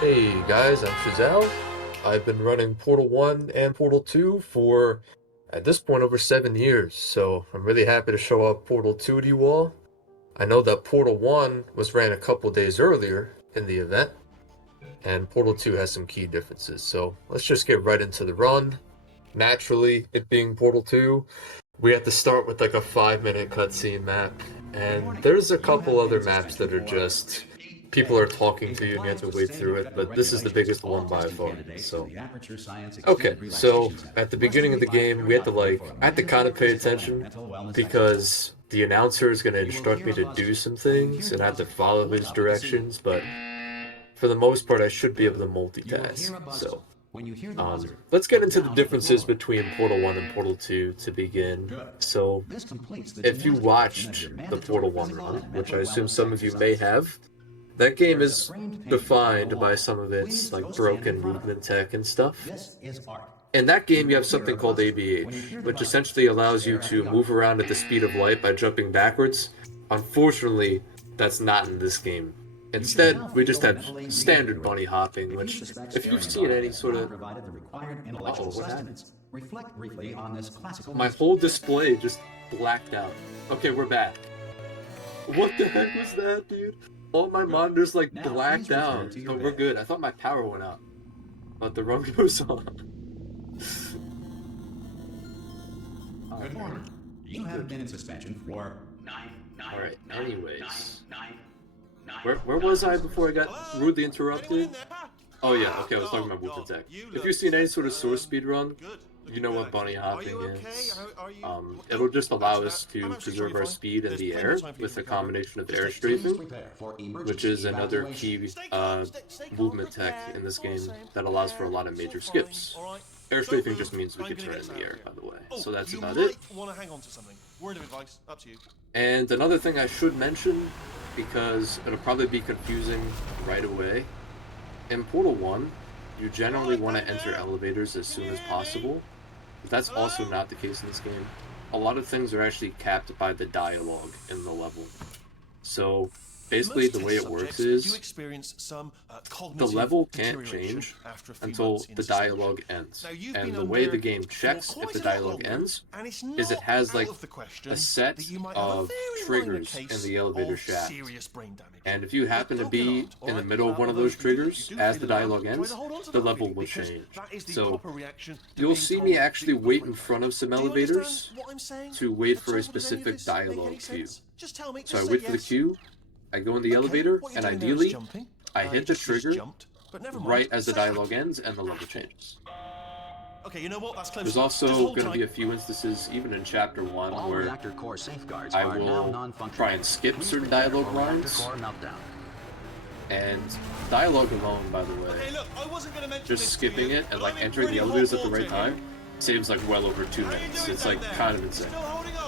Hey guys, I'm Shizzal. I've been running Portal 1 and Portal 2 for, at this point, over 7 years, so I'm really happy to show up Portal 2 to you all. I know that Portal 1 was ran a couple days earlier in the event, and Portal 2 has some key differences, so let's just get right into the run. Naturally, it being Portal 2, we have to start with like a 5-minute cutscene map, and there's a couple other maps that are just people are talking to you and you have to wade through it, but this is the biggest one by far. So, okay, so at the beginning of the game, I had to kind of pay attention because the announcer is going to instruct me to do some things and I have to follow his directions, but for the most part, I should be able to multitask. So, let's get into the differences between Portal 1 and Portal 2 to begin. So, if you watched the Portal 1 run, which I assume some of you may have, that game is defined by some of its like broken movement tech and stuff. In that game, you have something called ABH, which essentially allows you to move around at the speed of light by jumping backwards. Unfortunately, that's not in this game. Instead, we just have standard bunny hopping, which, if you've seen any sort of... Uh-oh, what happened? My whole display just blacked out. Okay, we're back. What the heck was that, dude? All my monitors like blacked out. Oh, we're good. I thought my power went out. But the run goes on. Good morning. You have been in suspension for Alright, anyways. Where was I before I got rudely interrupted? Oh yeah, okay, I was talking about movement tech. If you've seen any sort of source speedrun, you know what bunny hopping is. It'll just allow us to preserve our speed in the air with a combination of air strafing, which is another key movement tech in this game that allows for a lot of major skips. Air strafing just means we can turn in the air, by the way. So that's about it. And another thing I should mention, because it'll probably be confusing right away, in Portal 1, you generally want to enter elevators as soon as possible, but that's also not the case in this game. A lot of things are actually capped by the dialogue in the level. So, basically the way it works is, the level can't change until the dialogue ends. And the way the game checks if the dialogue ends is it has like a set of triggers in the elevator shaft. And if you happen to be in the middle of one of those triggers as the dialogue ends, the level will change. So you'll see me actually wait in front of some elevators to wait for a specific dialogue cue. So I wait for the cue, I go in the elevator, and ideally, I hit the trigger right as the dialogue ends and the level changes. There's also going to be a few instances, even in Chapter 1, where I will try and skip certain dialogue lines. And dialogue alone, by the way, just skipping it and like entering the elevators at the right time saves like well over 2 minutes. It's like kind of insane.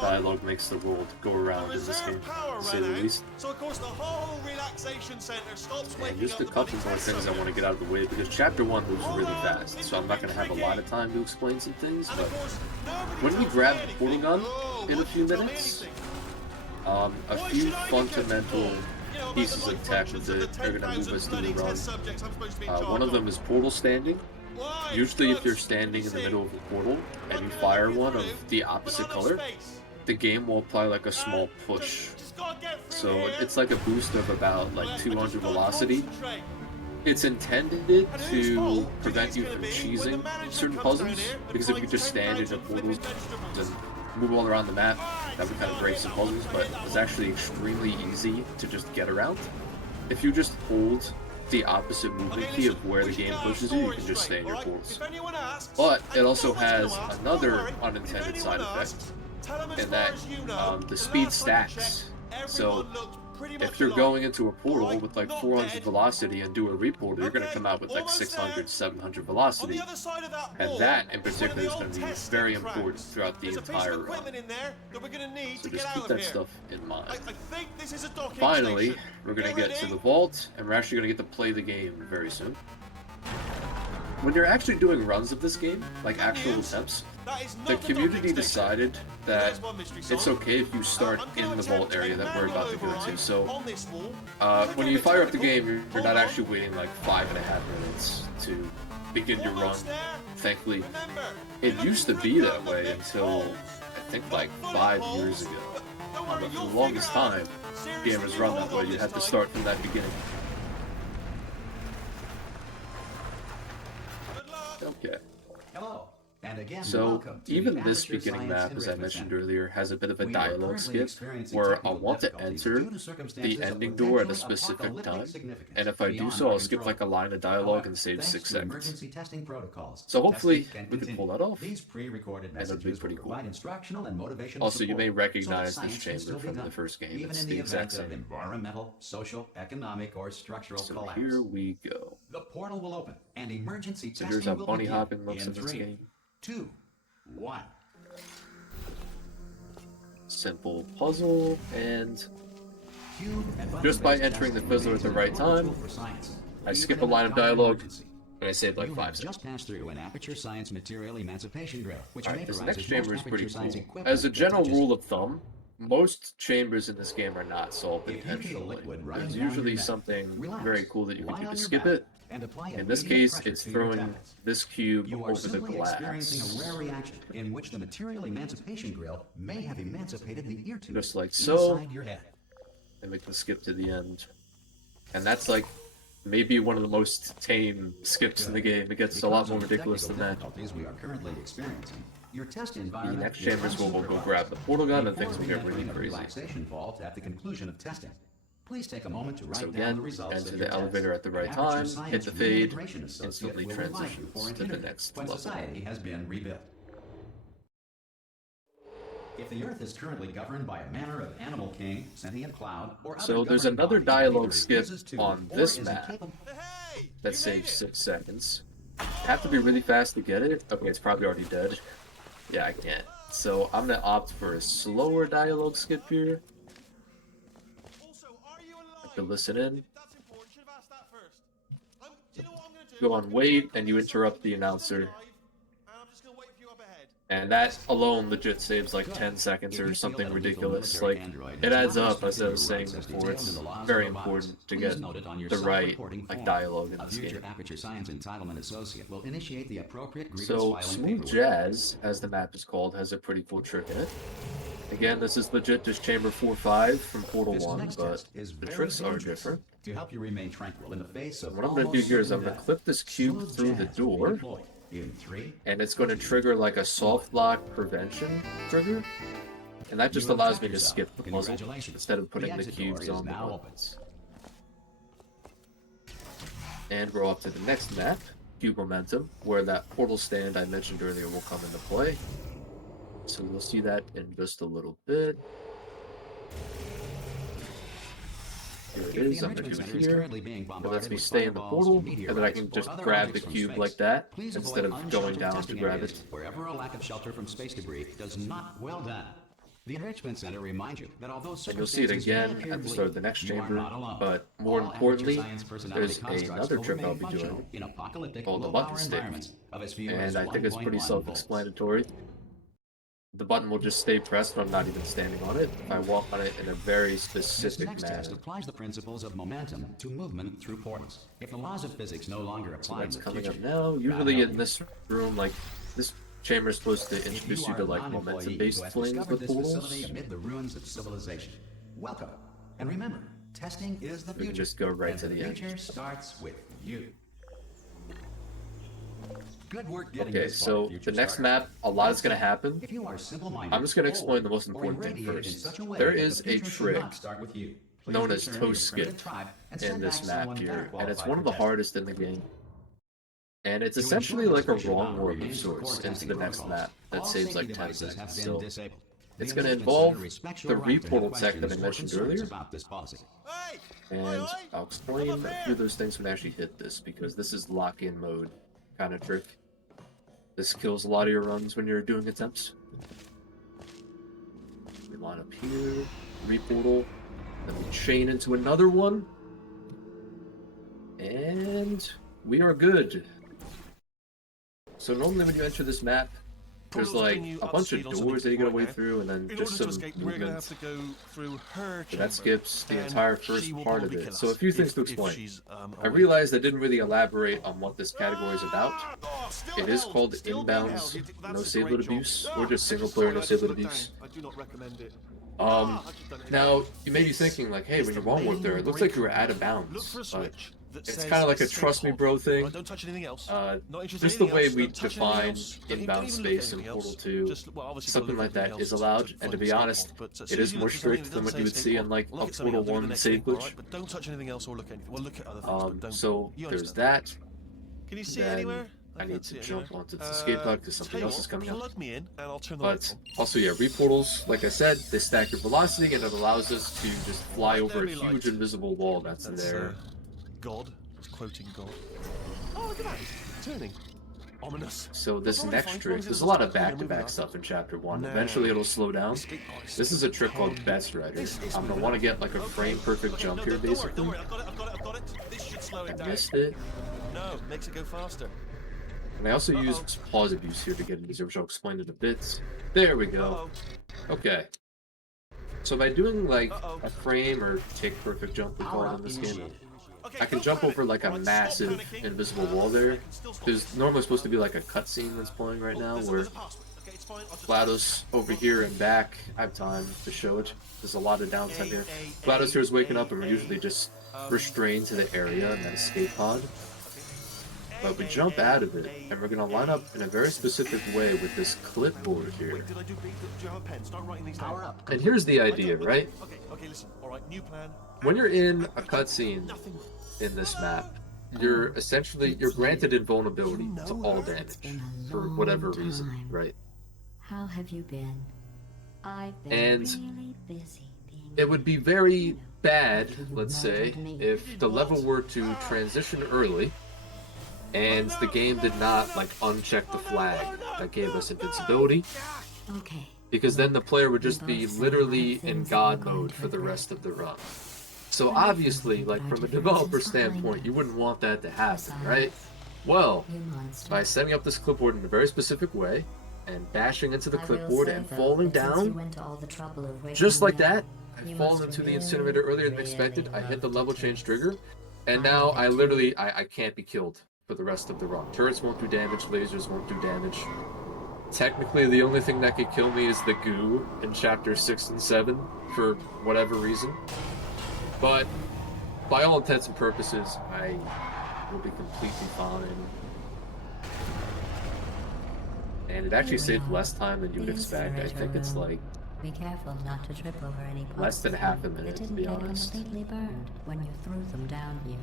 Dialogue makes the world go around in this game, to say the least. And just a couple more things I want to get out of the way, because Chapter 1 moves really fast, so I'm not going to have a lot of time to explain some things, but when we grab the portal gun in a few minutes, a few fundamental pieces of tech that are going to move us through the run. One of them is portal standing. Usually if you're standing in the middle of a portal and you fire one of the opposite color, the game will apply like a small push. So it's like a boost of about like 200 velocity. It's intended to prevent you from cheesing certain puzzles, because if you just stand in a portal and move all around the map, that would kind of break some puzzles, but it's actually extremely easy to just get around. If you just hold the opposite movement key of where the game pushes you, you can just stay in your portals. But it also has another unintended side effect, in that the speed stacks. So if you're going into a portal with like 400 velocity and do a reportal, you're going to come out with like 600, 700 velocity. And that in particular is going to be very important throughout the entire run. So just keep that stuff in mind. Finally, we're going to get to the vault, and we're actually going to get to play the game very soon. When you're actually doing runs of this game, like actual attempts, the community decided that it's okay if you start in the vault area that we're about to go to. So when you fire up the game, you're not actually waiting like 5.5 minutes to begin your run. Thankfully, it used to be that way until I think like 5 years ago. But for the longest time, gamers run that way. You have to start from that beginning. Okay. Hello. And again, So, welcome to even the this Amateur beginning Science map, as I Enrichment mentioned Center. earlier, has a bit of a We are dialogue currently skip experiencing where I technical want to difficulties enter due to circumstances the of ending door at a potential specific apocalyptic time, significance and if I do beyond so, our I'll skip control. like a line of dialogue However, and save thanks 6 to seconds. emergency testing protocols, So hopefully testing can we can continue. pull that off, These pre-recorded and it'll be messages pretty will cool. provide instructional and motivational Also, you support may so that recognize this science can chamber still be from done, the first game. even It's in the the exact event of same. environmental, social, economic, or structural So collapse. here we go. The portal will open, and emergency So here's testing how will bunny begin hopping looks in this 3, game. 2, 1. Simple puzzle, and Cube and just by button-based entering the testing fizzler at the remains an right important time, tool for science, I even skip in a line of time dialogue, emergency. and I save like You 5 have seconds. just passed through an Aperture Science Material Emancipation Drill, which Alright, this vaporizes next most chamber is Aperture pretty Science cool. equipment As a that general touches rule of thumb, most chambers in this game are not solved If you feel intentionally. liquid running There's down usually your neck, something relax, very cool that you can lie do on to your skip back, it. and apply In this immediate case, pressure it's to your throwing temples. this cube You are over the simply experiencing a glass. rare reaction in which the Material Emancipation Grill may have emancipated the ear tube Just like so. inside your head. And we can skip to the end. And that's like maybe one of the most tame skips in the game. It gets a lot more ridiculous than that. Difficulties we are currently experiencing. Your test The environment next is chambers will go unsupervised. grab the portal gun and things Before will get really re-entering a crazy. relaxation vault at the conclusion of testing, please take a moment to write So down again, the results enter of your the elevator test. at the right An time, Aperture hit Science the fade, Reintegration Associate instantly will remind you transitions for an to the interview next when level. society has been rebuilt. If the Earth is currently governed by a manner of animal king, sentient cloud, or other So there's governing another body that dialogue either skip refuses to on or this is map incapable- that saves 6 seconds. Have to be really fast to get it. Okay, it's probably already dead. Yeah, I can't. So I'm gonna opt for a slower dialogue skip here. To listen in. Go on wait, and you interrupt the announcer. And that alone legit saves like 10 seconds or something ridiculous. Like, it adds up, as I was saying before. It's very important to get the right dialogue in this game. Aperture Science Entitlement Associate will initiate the appropriate grievance So, filing Smooth paperwork. Jazz, as the map is called, has a pretty cool trick in it. Again, this is legit just Chamber 4-5 from Portal This 1, next but test is the very tricks are dangerous. different. To help you remain tranquil in the face of What I'm going to do here is I'm going to clip this cube through the door, and it's going to trigger like a soft lock prevention trigger, and that just allows me to skip the puzzle instead of putting the cubes on the buttons. And we're off to the next map, Cube Momentum, where that portal stand I mentioned earlier will come into play. So we'll see that in just a little bit. Here it is, I'm going to do it here. It lets me stay in the portal, and then I can just grab the cube like that, instead of going down to grab it. Wherever a lack of shelter from space debris does not well done. The Enrichment Center reminds you that although And you'll see it again at the start of the next chamber, but more importantly, there's another trick I'll be doing called the button stick. And I think it's pretty self-explanatory. The button will just stay pressed when I'm not even standing on it if I walk on it in a very specific This next manner. test applies the principles of momentum to movement through portals. If the laws of physics no longer apply That's in the coming future, up now. Usually in this room, like, this chamber is supposed to introduce you to like momentum-based flings with portals. amid the ruins of civilization. Welcome. And remember, testing is the We can future. just go right and to the end. future starts with you. Good work getting Okay, this far, so future the next starter. map, a lot is going to happen. If you are simple-minded, I'm just going to explain the most bold, important or thing irradiated in first. such a way There that the is a future should trick not start with you. Please known as return to toe your skip primitive tribe and in send this back map someone here, better and it's qualified one of the for testing. hardest in the game. And it's To essentially ensure like a this mission wrong warp remains source core into testing the next protocols. map that All saves safety like 10 devices have seconds. been So disabled. it's The going to Enrichment involve Center respects the your right to have reportal tech that I questions or mentioned concerns earlier. about this policy. And I'll explain a few of those things when I actually hit this, because this is lock-in mode kind of trick. This kills a lot of your runs when you're doing attempts. We line up here, reportal, then we chain into another one, and we are good. So normally when you enter this map, There's like a bunch of doors that you gotta wade through, and then just some movement. But that skips the entire first part of it. So a few things to explain. I realized I didn't really elaborate on what this category is about. It is called Inbounds No Save Load Abuse, or just single player No Save Load Abuse. Now, you may be thinking, like, hey, when you're one word there, it looks like you were out of bounds, but it's kind of like a trust me bro thing. Just the way we define inbound space in Portal 2, something like that is allowed, and to be honest, it is more strict than what you would see in, like, a Portal 1 save glitch. So there's that. Can you see anywhere? I need to jump onto the escape pod because something else is coming up. But also, yeah, reportals, like I said, they stack your velocity and it allows us to just fly over a huge invisible wall that's there. God, I was quoting God. Oh, look at that! It's turning. Ominous. So this next trick, there's a lot of back-to-back stuff in Chapter 1. Eventually it'll slow down. This is a trick called Best Rider. I'm gonna want to get like a frame-perfect jump here, basically. I've got it. This should slow it down. I missed it. No, makes it go faster. And I also use pause abuse here to get it easier, which I'll explain in a bit. There we go. Okay. So by doing like a frame or take perfect jump we call it in this game, I can jump over like a massive invisible wall there. There's normally supposed to be like a cutscene that's playing right now where GLaDOS over here and back, I have time to show it. There's a lot of downtime here. GLaDOS here is waking up and we're usually just restrained to the area in that escape pod. But we jump out of it, and we're going to line up in a very specific way with this clipboard here. And here's the idea, right? When you're in a cutscene in this map, you're granted invulnerability to all damage for whatever reason, right? How have you been? I've been And really busy being it would be very bad, let's say, if the level were to transition early and the game did not like uncheck the flag that gave us invincibility, okay. because then the player would just be literally in God mode for the rest of the run. So obviously, like from a developer standpoint, you wouldn't want that to happen, right? Well, by setting up this clipboard in a very specific way and bashing into the clipboard and falling down, just like that, I fall into the incinerator earlier than expected. I hit the level change trigger, and now I literally I can't be killed for the rest of the run. Turrets won't do damage, lasers won't do damage. Technically, the only thing that could kill me is the goo in Chapter 6 and 7, for whatever reason. But, by all intents and purposes, I will be completely fine. And it actually saved less time than you would expect. I think it's like be careful not to trip over any less than half a minute, to be honest. completely burned when you threw them down here.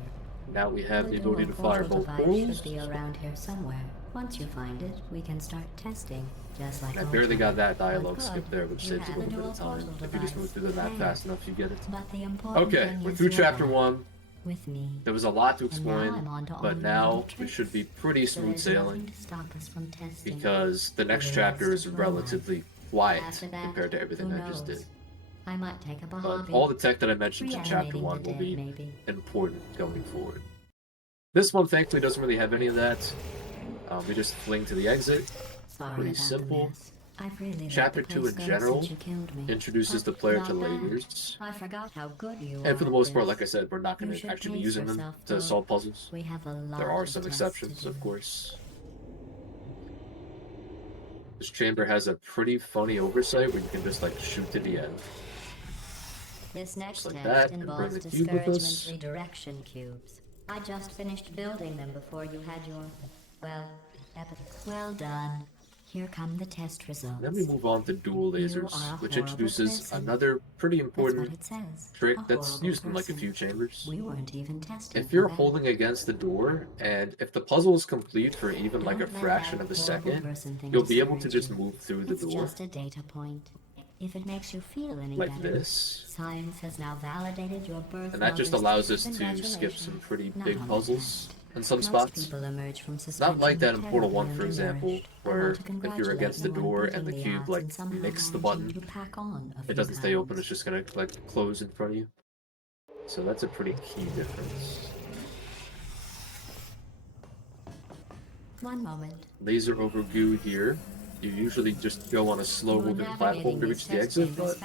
Now we have the ability to fire both device portals. should be around here somewhere. Once you find it, we can start testing, just like I barely got that dialogue skip there, which saves a little bit of time. If you just move through the map fast enough, you get it. But the important Okay, thing we're is through you're Chapter 1. with me. There was a lot to And now I'm explain, on to all but the now little we tricks. should be pretty So smooth there's sailing, nothing to stop us from testing. because the next chapter is relatively quiet compared to everything I just did. I might take up a But hobby. all the tech that I mentioned in Chapter Reanimating 1 the will dead, be maybe. important going forward. This one, thankfully, doesn't really have any of that. We just fling to the exit. Sorry Pretty about the simple. mess. I've really let Chapter the 2 place in go general since you killed me. introduces the But player not to bad. lasers. I forgot how good you And for the are most at part, this. like I said, we're not going You to should actually be pace using them yourself, to though. solve puzzles. We have a lot There are of some tests to exceptions, do. of course. This chamber has a pretty funny oversight where you can just like shoot to the end. This next like test that, and involves bring the cube with discouragement us. redirection cubes. I just finished building them before you had your, well, epic. Well done. Here come the test results. Then we move on to dual You lasers, are a which horrible introduces person. another pretty That's what important it says. trick A that's horrible used in like a person. few chambers. We weren't even tested. If you're for that. holding against the door, and if the puzzle is complete for even like a Don't let fraction that of a horrible second, person thing you'll be able to discourage just you. move through the It's door just a data point. If it makes you feel any like better. this. Science has now validated your birth. And that just mother's allows us to congratulations. skip some pretty Not big on puzzles that. in some Most spots. people emerge from Not suspension like that in Portal terribly 1, for example, undernourished. I where want to if you're congratulate against the you on door beating and the the cube odds like and somehow nicks the managing button, to pack on a it few doesn't stay open, pounds. it's just gonna like close in front of you. So that's a pretty key difference. One moment. Laser over goo here. you usually just go on a slow-moving platform to reach the exit, but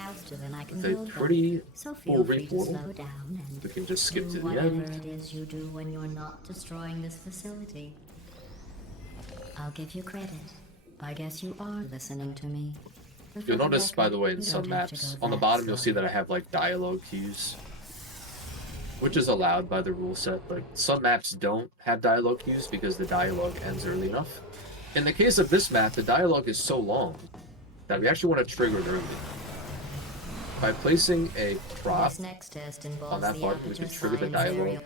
with a pretty full re-portal, we can just skip to the end. Whatever it is you do when you're not destroying this facility. I'll give you credit. I guess you are listening to me. You'll notice, by the way, in some maps, on the bottom you'll see that I have like dialogue cues, which is allowed by the rule set. Like, some maps don't have dialogue cues because the dialogue ends early enough. In the case of this map, the dialogue is so long that we actually want to trigger it early. By placing a prop on that part, we can trigger the dialogue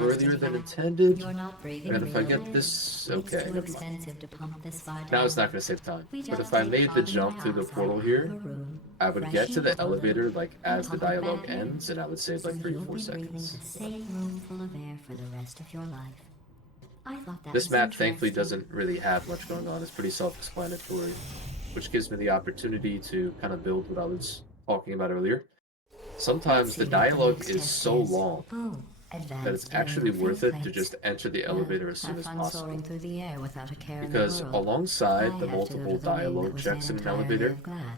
earlier than intended. And if I get this, okay, never mind. Now it's not going to save time. But if I made the jump through the portal here, I would get to the elevator like as the dialogue ends, and I would save like 3 or 4 seconds. This map thankfully doesn't really have much going on. It's pretty self-explanatory, which gives me the opportunity to kind of build what I was talking about earlier. Sometimes the dialogue is so long that it's actually worth it to just enter the elevator as soon as possible. Because alongside the multiple dialogue checks in an elevator,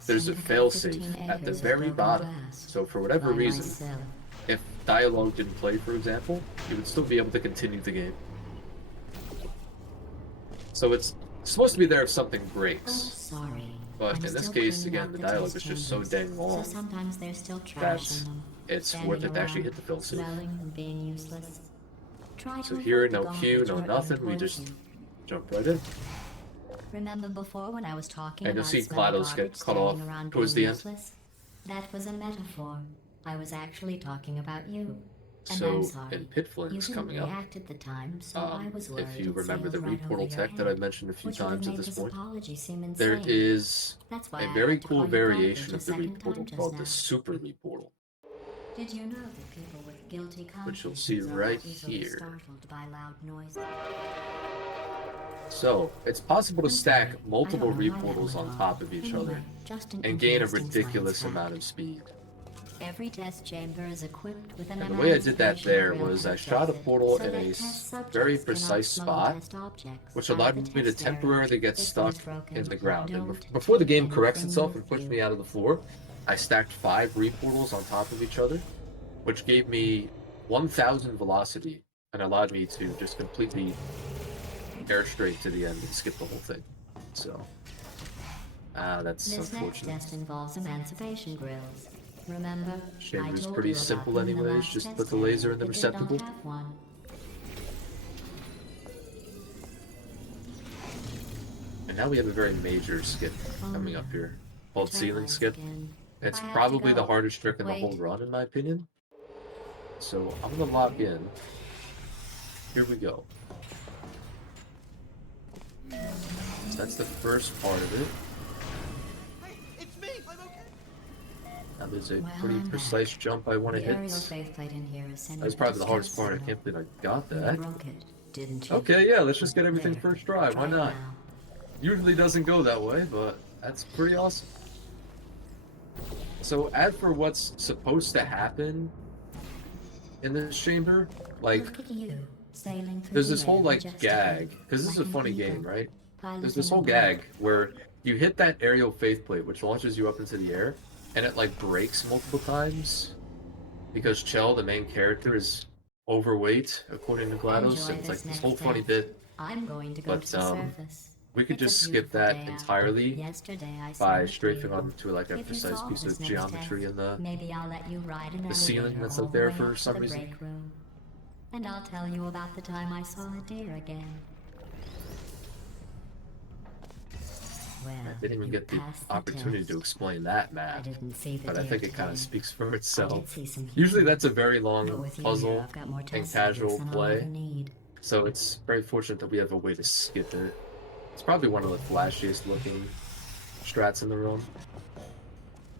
there's a failsafe at the very bottom. So for whatever reason, if dialogue didn't play, for example, you would still be able to continue the game. So it's supposed to be there if something breaks. But in this case, again, the dialogue is just so dang long that it's worth it to actually hit the failsafe. So here, no cue, no nothing, we just jump right in. Remember before when I was talking and you'll about see GLaDOS get cut off towards the end. That was a metaphor. I was actually talking about you. And So, I'm sorry. in Pitflin's coming up, React at the time, so I was worried if you it'd remember the sail right reportal over your tech that I head, mentioned a few which would have times at made this this point, apology seem there insane. is That's why a I very had to cool call you back variation a of the second reportal time just called now. the Super Reportal, Did you know that people with guilty which you'll see consciences are right easily here. startled by loud noises? So, it's possible to I'm stack sorry, multiple I don't know why that reportals went on off. top of each Anyway, other just an and gain a interesting ridiculous science amount fact. of speed. Every test chamber is equipped with an And the way I did that emancipation there grill was I protected shot a portal so in that a test subjects very cannot precise smuggle spot, test objects which out of allowed the me to test area. temporarily get If this stuck broken, in the ground. And don't before the take game corrects anything itself with and pushed you. me out of the floor, I stacked 5 reportals on top of each other, which gave me 1,000 velocity and allowed me to just completely air straight to the end and skip the whole thing. So, that's This next unfortunate. test involves emancipation grills. Remember, Chamber's I told pretty you about simple them in the anyways, last just test put the laser area in the that did not receptacle. have one. And now we have a very major skip coming up here, called The Ceiling turbines Skip. again. It's I have to probably the go. hardest trick in the Wait. whole run, in my opinion. So I'm gonna lock in. Here we go. So that's the first part of it. Hey, it's me. I'm okay. Now there's a Well, pretty I'm precise back. jump I want to The hit. aerial faceplate in here is sending That was a probably the hardest distress part. I signal. can't believe I got You that. broke it, didn't you? Okay, yeah, let's just get everything There. first try. Why Try it not? now. Usually doesn't go that way, but that's pretty awesome. So as for what's supposed to happen in this chamber, like, Look at you, sailing through there's the this air whole like majestically, gag, because this is a like an funny eagle, game, right? piloting There's this whole a boat. gag where you hit that aerial faceplate, which launches you up into the air, and it like breaks multiple times because Chell, the main character, is overweight according to GLaDOS. Enjoy And it's like this next whole funny test. bit. I'm going to go But, to the surface. We could It's a just skip beautiful that day out. entirely Yesterday I by saw it strafing too. onto like a If you precise solve piece this of next geometry test, in the maybe I'll let you ride an ceiling elevator that's all up the there way for up to some the reason. break room. And I'll tell you about the time I saw a deer again. Well, I didn't even you get the passed the opportunity test. to explain that I map, didn't see the but I deer think it kind of today. speaks for I did itself. see some Usually human, that's a very but long with you puzzle here, I've got more and test casual subjects than I'll ever play, need. so it's very fortunate that we have a way to skip it. It's probably one of the flashiest looking strats in the room.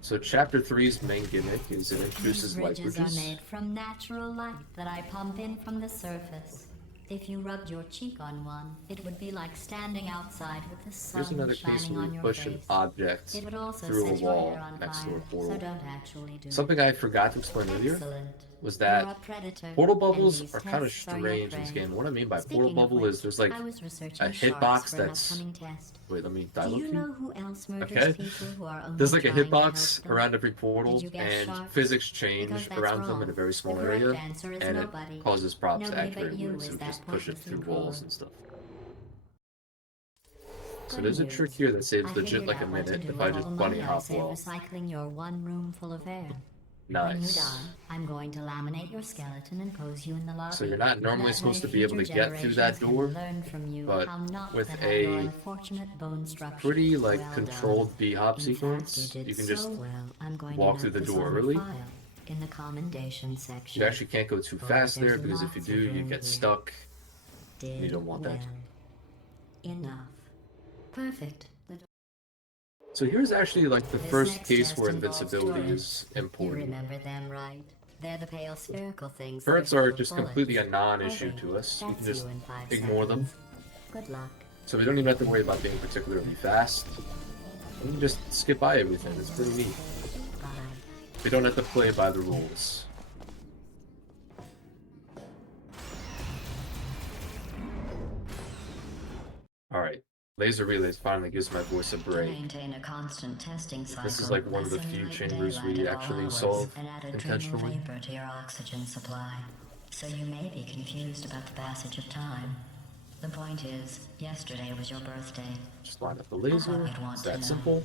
So chapter 3's main gimmick is it introduces These light ridges are bridges. made from natural light that I pump in from the surface. If you rubbed your cheek on one, it would be like standing outside with the sun Here's another case shining where on you your push face. an object It would also through a set your wall hair on next to fire, a portal. so don't actually do Something I forgot to explain it. earlier Excellent. was You're that a predator, portal and bubbles these are kind of tests are your strange in this prey. game. What I mean by portal Speaking of bubble which, is there's like I was researching a sharks hitbox for an that's. upcoming test. Wait, let me Do dial you up. know who else murders Okay. people who are only There's like a trying to help hitbox them? around every portal, Did you guess and sharks? physics Because change that's around them wrong. in a very small The correct area, answer is and nobody. it causes props to Nobody activate but you weird, so is you that just push it pointlessly through walls cruel. and stuff. So Good there's a news. trick here that saves I legit figured like a out what to minute do if with I all just the bunny money I hop saved well. recycling your one room full of air. When you Nice. die, I'm going to laminate your skeleton and pose you in the lobby. So you're not normally That supposed way to be able to future get through that generations door, can learn from you but how not with to have your a unfortunate bone structure. pretty like Well controlled done. B-hop In sequence, fact, you you did can so just well. I'm going walk to through note the this door on your early. file in the commendation section. You actually can't go too fast there because if you There's do, you lots get of room stuck. Did You don't want that. well. Enough. Perfect. So here's actually like the This first next case test where involves invincibility turrets. is You important. remember them, right? They're the pale spherical things. that Turrets full are of just bullets. completely a non-issue Okay, to us. You can that's just you in 5 ignore them. seconds. Good luck. So we don't even have to worry about being particularly fast. We can just skip by everything. It's pretty neat. Bye. We don't have to play by the rules. Alright. Laser relays finally gives my voice a break. Maintain a constant testing cycle. This is like one of the I few simulate chambers we daylight at all actually hours solve and add intentionally. adrenal vapor to your oxygen supply. So you may be confused about the passage of time. The point is, yesterday was your birthday. Just line up the laser. You'd want It's to that know. simple.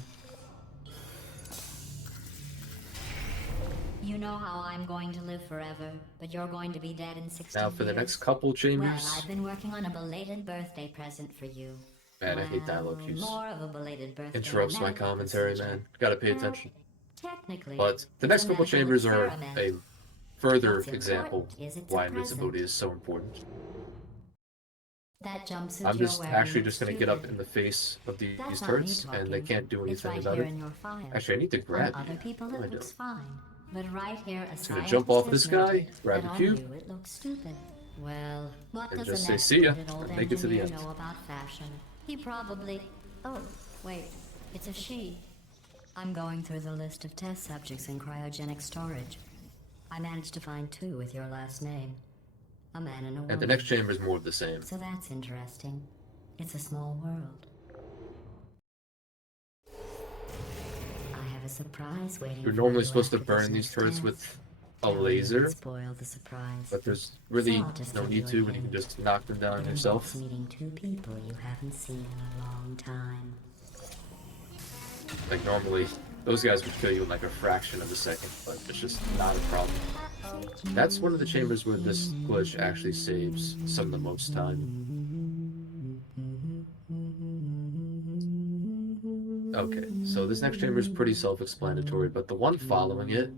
You know how I'm going to live forever, but you're going to be dead in 60 Now for the years. next couple Well, chambers. I've been working on a belated birthday present for you. Man, I hate dialogue Well, cues. more of a belated birthday Interrupts than my that, commentary, essentially. man. Gotta pay Well, attention. Technically, But the it's next a couple medical chambers are experiment. a further What's example important is it's a why present. invincibility is so important. That jumpsuit I'm you're just wearing actually looks just gonna get up stupid. in the face of these That's not me turrets, and they talking. can't do It's anything right about here it. in your file. Actually, I need to grab On you. other people What am I it looks doing? fine, but right here a Just gonna scientist jump off has this guy, noted grab that a on cube, you it looks stupid. Well, what and does just an say, "See ya," educated old and make it to the engineer end. know about fashion? He probably... Oh, wait, it's a she. I'm going through the list of test subjects in cryogenic storage. I managed to find 2 with your last name. A man and a woman. And the next chamber is more of the same. So that's interesting. It's a small world. I have a surprise waiting. You're for normally you supposed to after burn this these next turrets test. with a Tell me laser, and spoil the surprise. but there's really So I'll just no give need you a to when you can hint. just knock them down It yourself. involves meeting 2 people you haven't seen in a long time. Like normally, those guys would kill you in like a fraction of a second, but it's just not a problem. That's one of the chambers where this glitch actually saves some of the most time. Okay, so this next chamber is pretty self-explanatory, but the one following it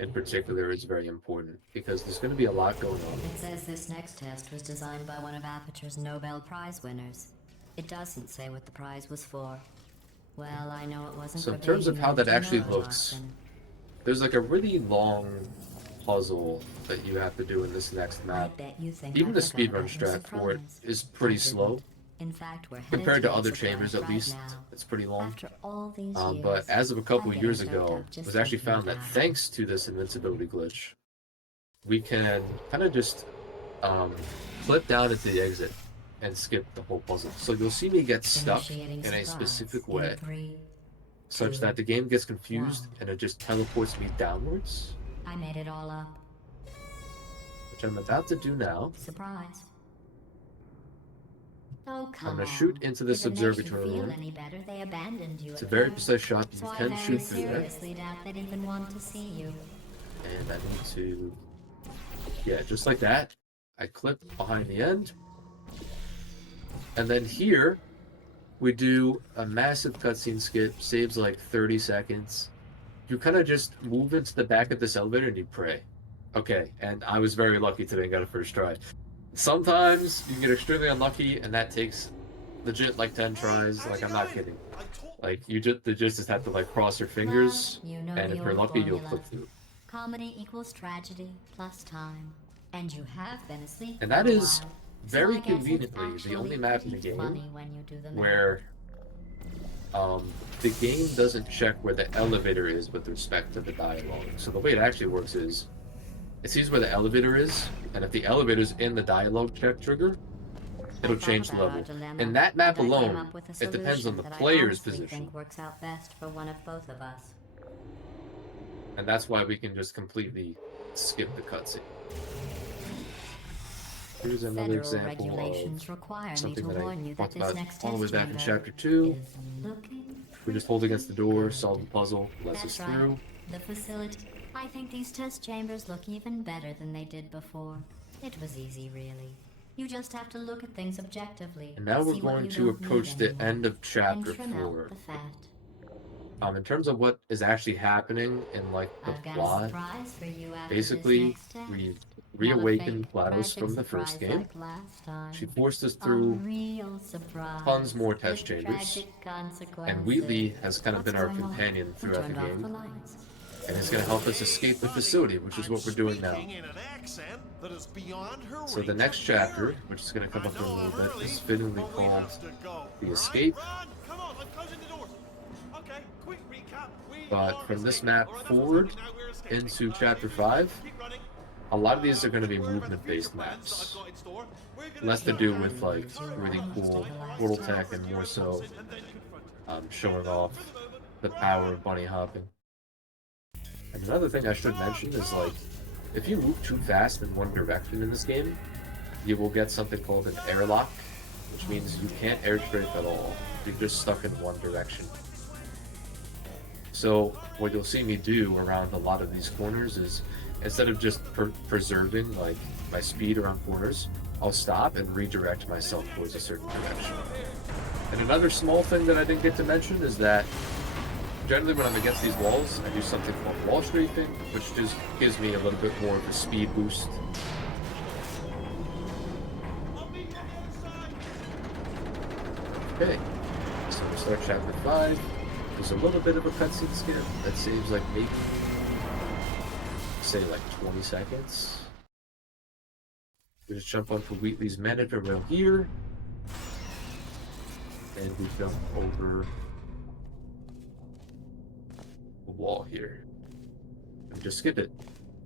in particular is very important because there's going to be a lot going on. It says this next test was designed by one of Aperture's Nobel Prize winners. It doesn't say what the prize was for. Well, I know it wasn't So for in terms of dating how that actually neurotoxin. looks, there's like a really long puzzle that you have to do in this next I map. bet you think Even I the forgot speedrun about your strat for it surprise. is pretty I didn't. slow. In fact, we're headed Compared to your other surprise chambers, at right least, now. it's pretty long. After all these But years, as of a couple I'm years getting choked ago, up it just was actually thinking found that about it. thanks to this invincibility glitch, we can kind of just flip down into the exit and skip the whole puzzle. So you'll see me get stuck Initiating in a surprise specific in way, 3, such 2, that the game gets confused 1. and it just teleports me downwards, I made it all up. which I'm about to do now. Surprise. Oh, come I'm on. gonna shoot into this If it makes you observatory feel room. any better, they abandoned you It's a at very first. precise shot that So you I can very shoot through there. seriously doubt they'd even want to see you. And I need to, yeah, just like that. I clip behind the end. And then here, we do a massive cutscene skip, saves like 30 seconds. You kind of just move into the back of this elevator and you pray. Okay, and I was very lucky today and got a first try. Sometimes you can get extremely unlucky and that takes legit like 10 tries, like I'm not kidding. Like you just have to like cross your fingers, Well, you know and the if you're old lucky you'll formula. clip through. Comedy equals tragedy plus time. And you have been asleep And for that a is while. very So I guess it's conveniently the actually only map in the pretty game funny when you do the math. where the game doesn't check where the elevator is with respect to the dialogue. So the way it actually works is it sees where the elevator is, and if the elevator's in the dialogue check trigger, it'll change the level. In that map alone, it depends on the player's position. Works out best for one of both of us. And that's why we can just completely skip the cutscene. Here's another example of something that I talked about all the way back in Chapter 2. We just hold against the door, solve the puzzle, lets us through. The facility. I think these test chambers look even better than they did before. It was easy, really. You just have to look at things objectively. And now we're going to approach the end of Chapter 4. In terms of what is actually happening in, like, the plot, basically, we reawakened GLaDOS from the first game. She forced us through tons more test chambers, and Wheatley has kind of been our companion throughout the game, and is going to help us escape the facility, which is what we're doing now. So the next chapter, which is going to come up in a little bit, is fittingly called The Escape. But from this map forward into Chapter 5, a lot of these are going to be movement-based maps. Less to do with, like, really cool portal tech and more so showing off the power of bunny hopping. And another thing I should mention is, like, if you move too fast in one direction in this game, you will get something called an airlock, which means you can't air strafe at all. You're just stuck in one direction. So what you'll see me do around a lot of these corners is, instead of just preserving like my speed around corners, I'll stop and redirect myself towards a certain direction. And another small thing that I didn't get to mention is that generally when I'm against these walls, I do something called wall strafing, which just gives me a little bit more of a speed boost. Okay, so we start Chapter 5. There's a little bit of a cutscene skip that seems like maybe, say, like 20 seconds. We just jump onto Wheatley's manager rail here, and we jump over the wall here. And just skip it.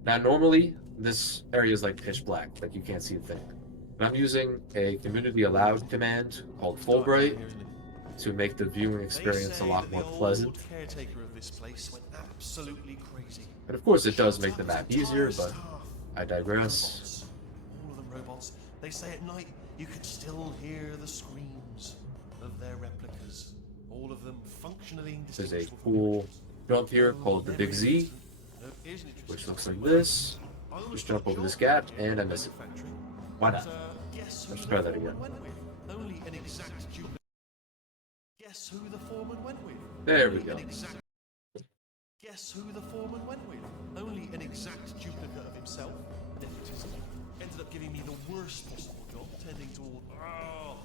Now, normally, this area is like pitch black, like you can't see a thing. But I'm using a community allowed command called Fulbright to make the viewing experience a lot more pleasant. And of course it does make the map easier, but I digress. All of them robots. They say at night you can still hear the screams of their replicas. All of them functionally There's a cool jump here called the Big Z, which looks like this. Just jump over this gap and I miss it. Why not? Let's try that again. Only an exact duplicate. Guess who the foreman went with? There we go. Guess who the foreman went with? Only an exact duplicate of himself. Nepotism. Ended up giving me the worst possible job, tending toward. Oh,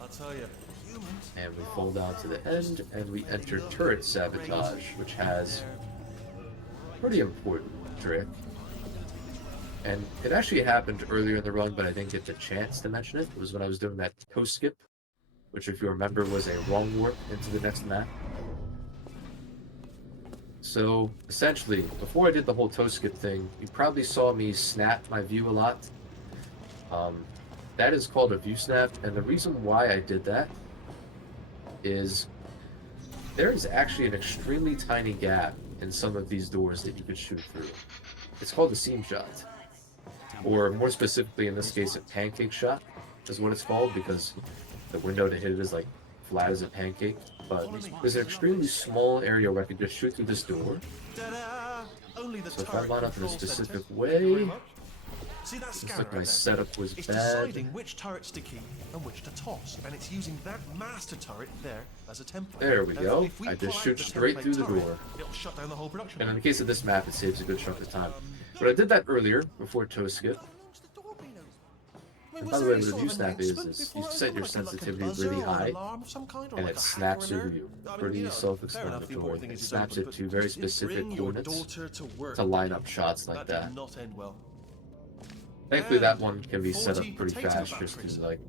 I'll tell you, humans. And we fall down to the end, and we enter turret sabotage, which has a pretty important trick. And it actually happened earlier in the run, but I didn't get the chance to mention it. It was when I was doing that toe skip, which, if you remember, was a wrong warp into the next map. So, essentially, before I did the whole toe skip thing, you probably saw me snap my view a lot. That is called a view snap, and the reason why I did that is there is actually an extremely tiny gap in some of these doors that you could shoot through. It's called a seam shot. Or more specifically, in this case, a pancake shot is what it's called, because the window to hit it is like flat as a pancake. But there's an extremely small area where I can just shoot through this door. So if I line up in a specific way, looks like my setup was it's bad. deciding which turrets to keep and which to toss, and it's using that master turret there as a template. There we And go. if we I just pull out shoot the straight template through the turret, door. It'll shut down the whole production. And in the case of this map, it saves a good chunk of time. But I did that earlier, before toe skip. And by the way, what a view snap is you set your sensitivity really high, and it snaps over you. Pretty self-explanatory. It snaps it to very specific coordinates to line up shots like that. Thankfully, that one can be set up pretty fast, just to, like,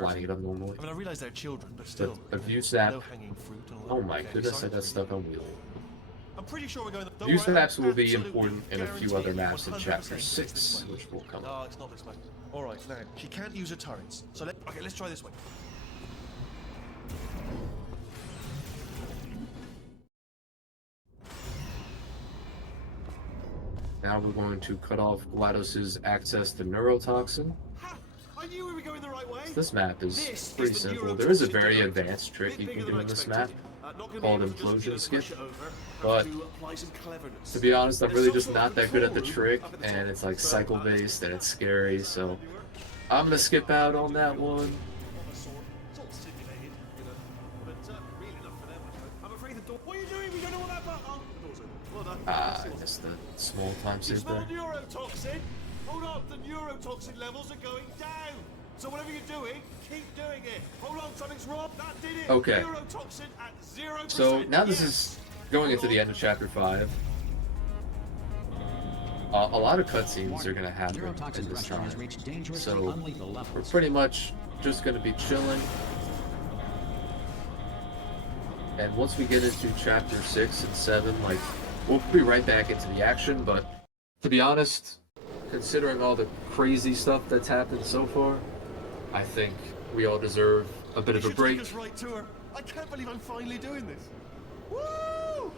lining it up normally. I mean, I realize they're children, but still. But a view snap, No hanging fruit and all oh that. my Okay, goodness, I sorry. got stuck on wheelie. I'm pretty sure we're going. Use maps will be important in a few other maps in Chapter 6, which will come No, up. it's not this way. All right, now she can't use her turrets. So let's try this way. Now we're going to cut off GLaDOS's access to neurotoxin. Ha! I knew we were going the right way. This map is This pretty is the simple. There is a neurotoxin very generator. advanced trick you Bit can bigger do than in this expected. map Not gonna be called able to just, implosion skip. push it over. But Have to apply some cleverness. to be honest, I'm There's really some just sort not of that good at the control trick, room up at the and top. it's like So, cycle based and it's scary, so I'm gonna skip out on that one. Of a sort. It's all simulated, you know. But really enough for them, I suppose. I'm afraid the door. What are you doing? We don't know what that button. Oh, the door's open. Well done. Ah, I missed the small time You save smell there. neurotoxin? Hold up, the neurotoxin levels are going down. So whatever you're doing, keep doing it. Hold on, something's wrong. That did it. Okay. Neurotoxin at 0%. So now this Yes. is going into the end of Chapter 5. A lot of cutscenes are gonna happen Neurotoxin in this pressure time, has reached dangerously so unlethal we're levels. pretty much just gonna be chilling. And once we get into Chapter 6 and 7, like, we'll be right back into the action, but to be honest, considering all the crazy stuff that's happened so far, I think we all deserve a bit You of a should break. take us right to her. I can't believe I'm finally doing this. Woo!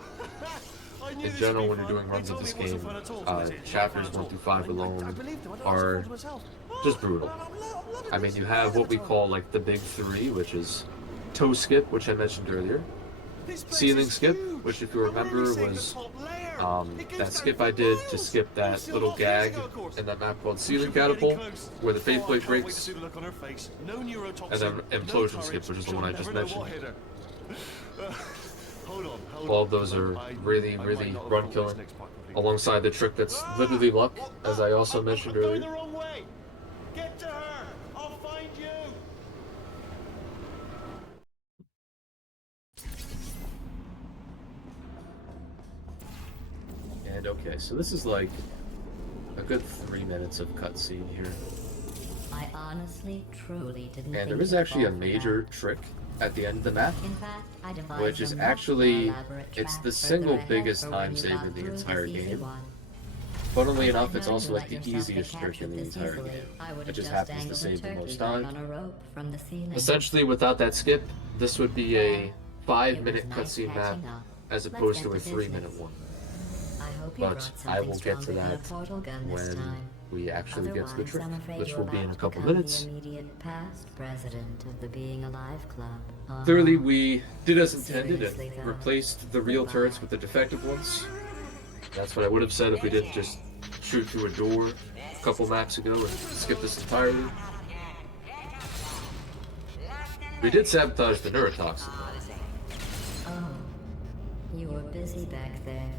I knew In this general, would when be you're doing fun. runs They of told this me it wasn't game, fun at all, so it's chapters not fun 1 at through all. 5 alone I believed them. I don't are have to myself. just brutal. I'm loving I mean, this. you have what we Avatar. call like the big three, which is toe skip, which I mentioned earlier. This place Ceiling is skip, huge. which if you I'm already remember seeing the was top layer. It goes that down skip for I did to miles. skip We that saw little that years gag ago, of course. in that map called We Ceiling should be getting Catapult, close. where the Oh, I faceplate can't wait to breaks, see the look on her face. No neurotoxin, and then no implosion courage. skip, which is the She'll one I just never know what mentioned. hit her. Hold on. All of those are really, really run killing, alongside the trick that's literally luck, as I also mentioned I'm going earlier. the wrong way. Get to her. I'll find you. And okay, so this is like a good 3 minutes of cutscene here. I honestly, truly didn't And think there is you'd actually a fall for major that. trick at the end of the map, In fact, I devised which is a much more actually, elaborate it's trap the further single ahead biggest for when time you save got in the through this entire easy game. one. Funnily If enough, I'd it's known also to like let the yourself get easiest trick captured in the this entire easily, game. I would It have just just happens to dangled a save the turkey most leg time. on a rope from the ceiling. Essentially, without that skip, this would be a Well, 5-minute it was nice cutscene map catching up. as Let's opposed get to a to 3-minute business. one. I hope you But brought I something will get to stronger than a that portal gun this when time. we actually get to the Otherwise, trick, I'm afraid which you're will be in a about to couple become minutes. The immediate past president of the Being Alive Club. Clearly, we did as intended Seriously, and though. replaced the real turrets with the defective ones. That's what I would have said if we didn't just shoot through a door a couple maps ago and skip this entirely. We did sabotage the neurotoxin, though. Oh, you were busy back there.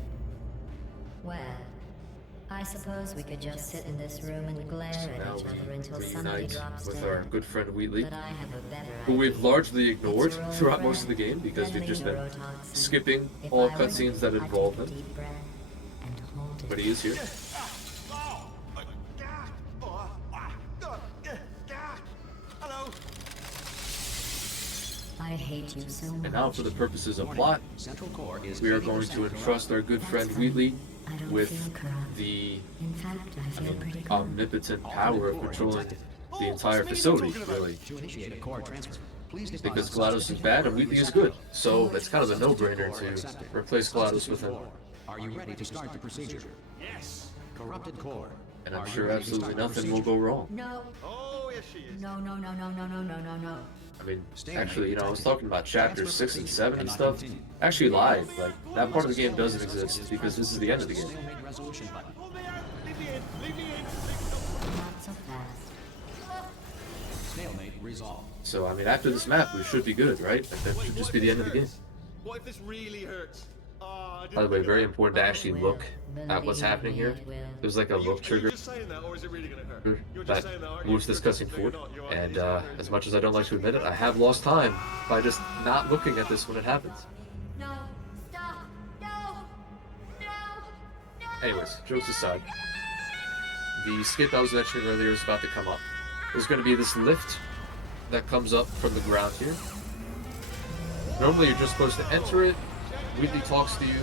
Well, I suppose we could just sit in this room and glare Now at each other until we somebody reunite drops with down. our good friend Wheatley, But I have a better who we've idea. largely ignored It's your old throughout most of the friend, game because we've deadly just been neurotoxin. skipping If all I were cutscenes that you, I'd involve take a him. deep breath and hold it. But he is here. Hello. I hate you so much. And now, for the purposes of plot, Central core is we are going to entrust our good friend Wheatley I don't with feel corrupt. the In fact, I feel pretty good. omnipotent power of controlling the entire facility, really. to initiate a core transfer. Please deposit Because GLaDOS is bad and Wheatley is good. So it's kind of a no-brainer to replace GLaDOS with him. Are you ready to start the procedure? Yes. Corrupted core. And I'm Are you sure ready to absolutely start the nothing will procedure? go wrong. No, Oh, yes, she is. no, no, no, no, no, no, no, no, no. I mean, actually, you know, I was talking about chapters 6 and 7 and stuff. I actually lied. Like, that part of the game doesn't exist because this is the end of the game. Stalemate resolution button. Pull me out. Leave me in. Leave me in. Not so fast. Stalemate resolved. So, I mean, after this map, we should be good, right? Like, that should just be the end of the game. What if this really hurts? Oh, By the way, very important to actually look at what's Believe happening me, here. it will. There's like a Are you look trigger just saying that, or is it really going to hurt? You're that just saying that, aren't you? moves this cutscene No, you're forward. not. You are. And It's not hurting. as much as I don't like to admit it, I have lost time by just not looking at this when it happens. No, stop, no, no, no. Anyways, jokes aside, the skip I was mentioning earlier is about to come up. There's going to be this lift that comes up from the ground here. Normally you're just supposed to enter it, Wheatley talks to you,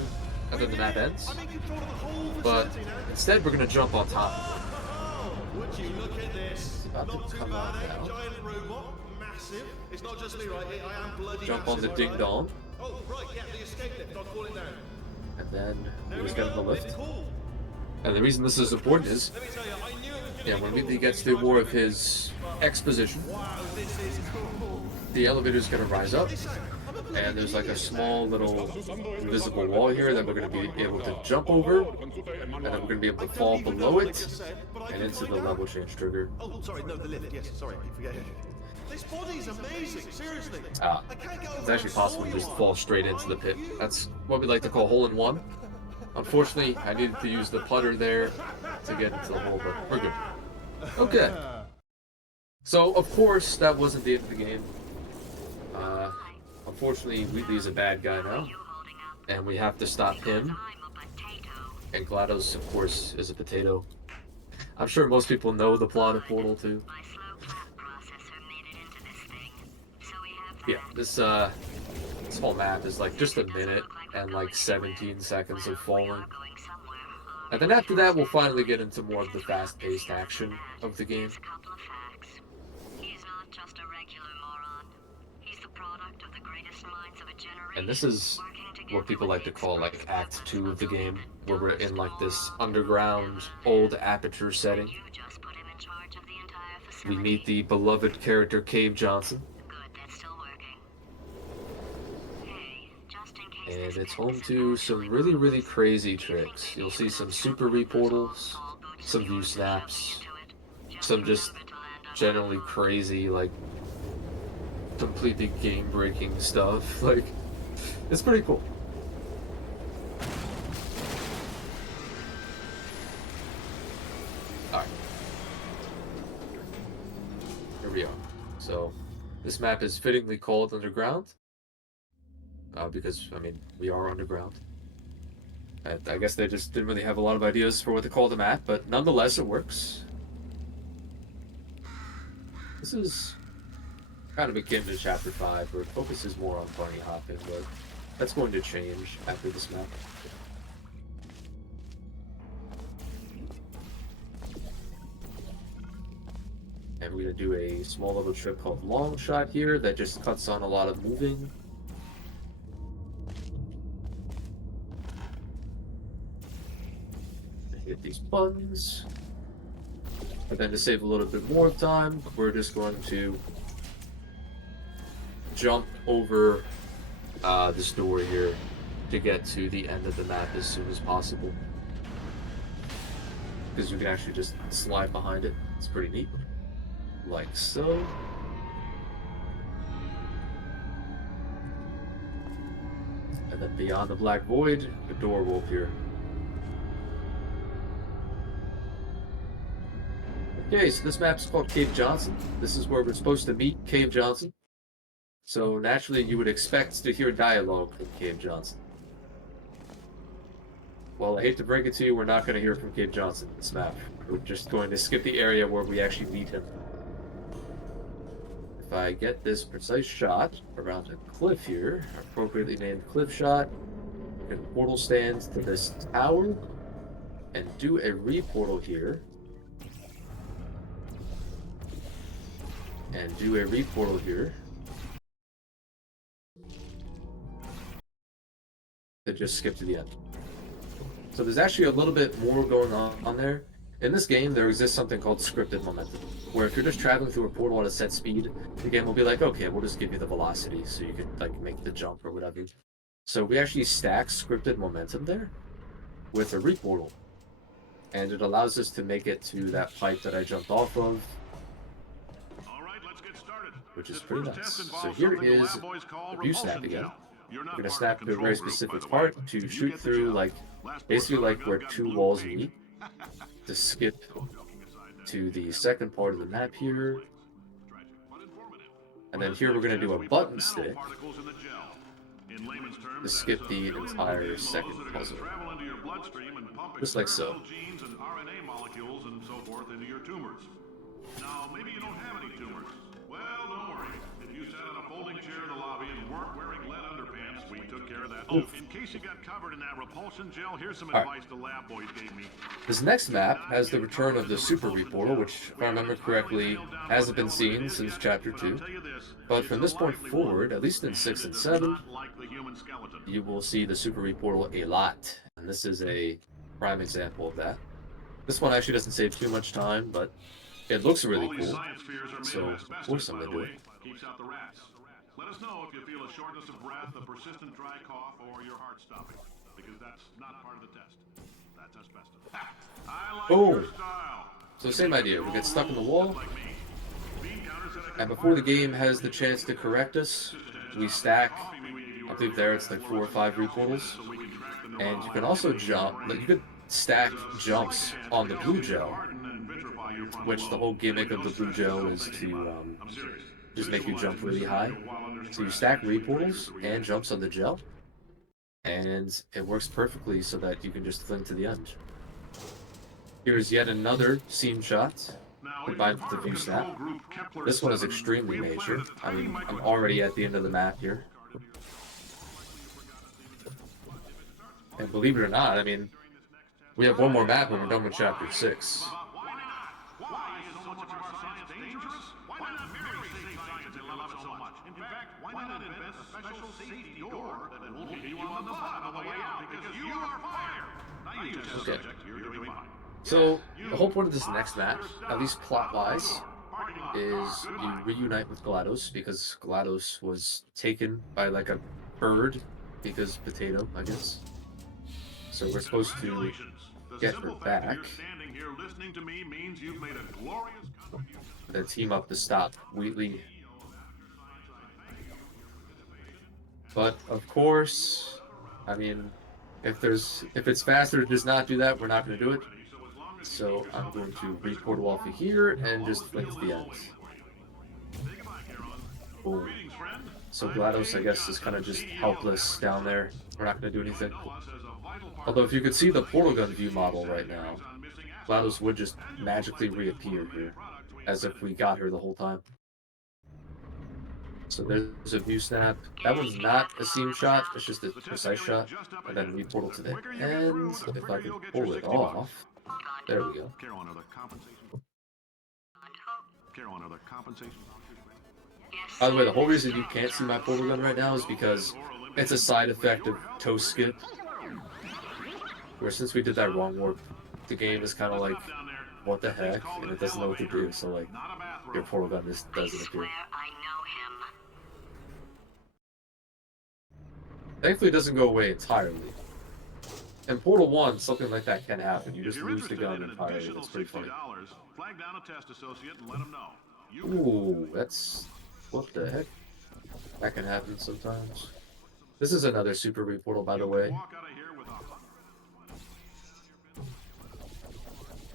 and then the map ends. I'm in control of the whole But facility now. instead, we're gonna jump on top. Oh, would you look at this? About to Not too come on bad, eh? down. Giant robot, massive. It's not just me, right? I am bloody Jump on the massive, ding right? dong, Oh, right, yeah, the escape lift. I'll call it down. and then There we we just get in the go. lift. It's cool. And the reason this is important is, Let me tell you, I knew it was gonna yeah, be when cool. he gets to more of his exposition, Wow, this is cool. the elevator's gonna rise up, This I'm a bloody and there's like a idiot. small little invisible wall here that we're gonna be able to jump over, and then we're gonna be able to fall Even below know what I it just said, but I and can into find the out. level change trigger. Oh, sorry, no, the lift. Yes, sorry, I keep forgetting. This body's amazing, seriously. Ah, I can't go it's where actually I possible saw to just you fall are. straight into the pit. You- That's what we like to call hole in one. Unfortunately, I needed to use the putter there to get into the hole, but we're good. Okay. So, of course, that wasn't the end of the game. Unfortunately, Wheatley's a bad guy now, and we have to stop him. And GLaDOS, of course, is a potato. I'm sure most people know the plot of Portal 2. Yeah, this whole map is like just a minute and like 17 seconds of falling. And then after that, we'll finally get into more of the fast-paced action of the game. And this is what people like to call like Act 2 of the game, where we're in like this underground, old aperture setting. We meet the beloved character Cave Johnson. And it's home to some really, really crazy tricks. You'll see some super reportals, some view snaps, some just generally crazy, like, completely game-breaking stuff. Like, it's pretty cool. Alright. Here we are. So, this map is fittingly called Underground. Because, I mean, we are underground. And I guess they just didn't really have a lot of ideas for what to call the map, but nonetheless, it works. This is kind of akin to Chapter 5, where it focuses more on bunny hopping, but that's going to change after this map. And we're going to do a small little trick called Long Shot here that just cuts on a lot of moving. Hit these buttons. And then to save a little bit more time, we're just going to jump over this door here to get to the end of the map as soon as possible. Because you can actually just slide behind it. It's pretty neat. Like so. And then beyond the black void, the door will appear. Okay, so this map is called Cave Johnson. This is where we're supposed to meet Cave Johnson. So naturally you would expect to hear dialogue from Cave Johnson. Well, I hate to break it to you, we're not going to hear from Cave Johnson in this map. We're just going to skip the area where we actually meet him. If I get this precise shot around a cliff here, appropriately named cliff shot, we can portal stand to this tower and do a re-portal here. And do a re-portal here. To just skip to the end. So there's actually a little bit more going on there. In this game, there exists something called scripted momentum, where if you're just traveling through a portal at a set speed, the game will be like, okay, we'll just give you the velocity so you can like make the jump or whatever. So we actually stack scripted momentum there with a re-portal. And it allows us to make it to that pipe that I jumped off of, which is pretty nice. So here is the view snap again. We're going to snap to a very specific part to shoot through, like, basically like where two walls meet, to skip to the second part of the map here. And then here we're going to do a button stick to skip the entire second puzzle. Just like so. Now, maybe you don't have any tumors. Well, don't worry. If you sat on a folding chair in the lobby and weren't wearing lead underpants, we took care In case you got covered in that repulsion gel, here's some Alright. advice the lab boys gave me. This next map has the return of the Super Reportal, which, if I remember correctly, hasn't been seen since Chapter 2. But from this point forward, at least in 6 and 7, you will see the Super Reportal a lot. And this is a prime example of that. This one actually doesn't save too much time, but it looks really cool. So, of course I'm going to do it. Keeps out the rats. Let us know if you feel a shortness of breath, a persistent dry cough, or your heart stopping. Because that's not part of the test. That's asbestos. I like your style. So same idea. We get stuck in the wall, and before the game has the chance to correct us, we stack, I believe there it's like 4 or 5 reportals, and you can also jump, you could stack jumps on the blue gel, which the whole gimmick of the blue gel is to just make you jump really high. So you stack reportals and jumps on the gel, and it works perfectly so that you can just fling to the end. Here's yet another seam shot, combined with the view snap. This one is extremely major. I mean, I'm already at the end of the map here. And believe it or not, I mean, we have one more map and we're done with Chapter 6. Why is so much of our science dangerous? Why not marry safe science if you love it so much? In fact, why not invent a special safety door that will hit you on the butt on the way out because you are fired? Now you just Okay. subject, you're doing fine. So, the whole point of this next match, at least plot-wise, is you reunite with GLaDOS, because GLaDOS was taken by, like, a bird, because potato, I guess. So we're supposed to get her back, Standing here listening to me means you've made a glorious contribution. then team up to stop Wheatley. But, of course, I mean, if it's faster to just not do that, we're not going to do it. So I'm going to reportal off of here and just flick to the end. Boom. So GLaDOS, I guess, is kind of just helpless down there. We're not going to do anything. Although if you could see the portal gun view model right now, GLaDOS would just magically reappear here, as if we got her the whole time. So there's a view snap. That one's not a seam shot, it's just a precise shot. And then reportal to the end. If I can pull it off. There we go. Carol, another compensation. Carol, another compensation. By the way, the whole reason you can't see my portal gun right now is because it's a side effect of toe skip. Where since we did that wrong warp, the game is kind of like, what the heck? And it doesn't know what to do, so like, your portal gun just doesn't appear. Thankfully it doesn't go away entirely. In Portal 1, something like that can happen. You just lose the gun entirely. That's pretty funny. Flag down a test associate and let him know. Ooh, that's... what the heck? That can happen sometimes. This is another super reportal, by the way. Walk out of here with a...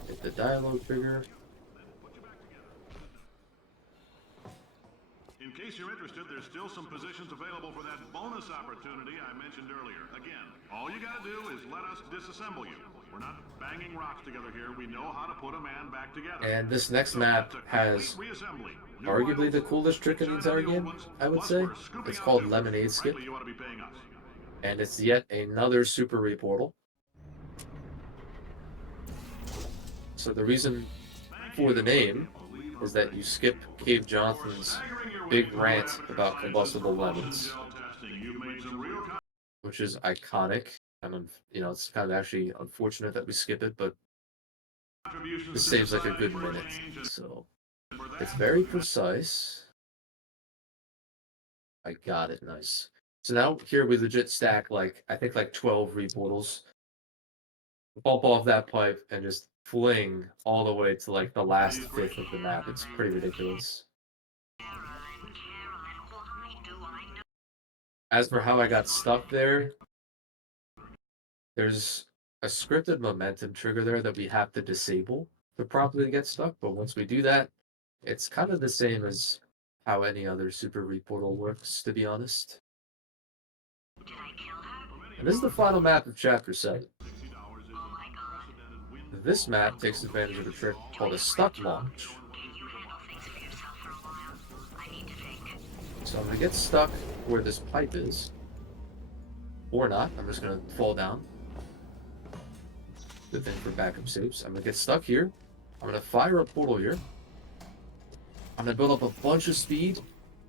Get the dialogue figure. In case you're interested, there's still some positions available for that bonus opportunity I mentioned earlier. Again, all you gotta do is let us disassemble you. We're not banging rocks together here. We know how to put a man back together. And this next map has arguably the coolest trick in the entire game, I would say. It's called Lemonade Skip. And it's yet another super reportal. So the reason for the name is that you skip Cave Jonathan's big rant about combustible lemons, which is iconic. And you know, it's kind of actually unfortunate that we skip it, but this saves like a good minute. So it's very precise. I got it, nice. So now here we legit stack like I think like 12 reportals, bump off that pipe, and just fling all the way to like the last fifth of the map. It's pretty ridiculous. As for how I got stuck there, there's a scripted momentum trigger there that we have to disable to properly get stuck, but once we do that, it's kind of the same as how any other super reportal works, to be honest. And this is the final map of Chapter 7. This map takes advantage of a trick called a stuck launch. So I'm going to get stuck where this pipe is. Or not. I'm just gonna fall down. Good thing for backup saves. I'm gonna get stuck here. I'm gonna fire a portal here. I'm gonna build up a bunch of speed,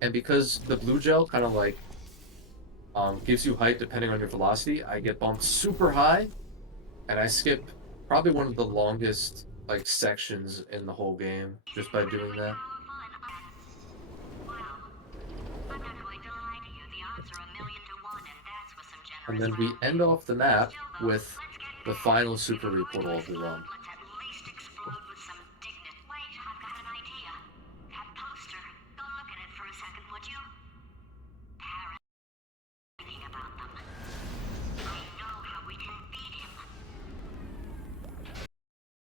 and because the blue gel kind of like gives you height depending on your velocity, I get bumped super high, and I skip probably one of the longest like sections in the whole game just by doing that. And then we end off the map with the final super portal of the run.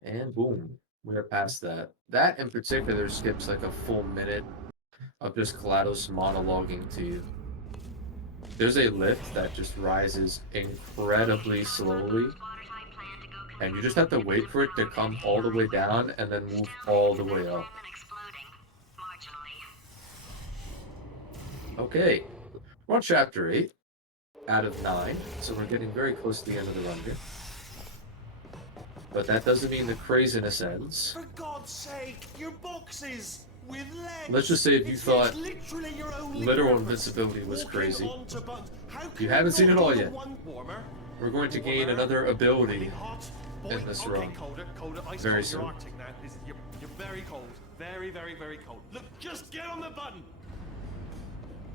And boom, we're past that. That in particular skips like a full minute of just GLaDOS monologuing to you. There's a lift that just rises incredibly slowly, and you just have to wait for it to come all the way down and then move all the way up. Okay, we're on chapter 8 out of 9, so we're getting very close to the end of the run here. But that doesn't mean the craziness ends. For God's sake, your boxes with legs. Let's just say if you thought literally your own literal invincibility was crazy, you haven't seen it all yet. We're going to gain another ability in this run very soon. You're very cold. Very, very, very cold. Look, just get on the button.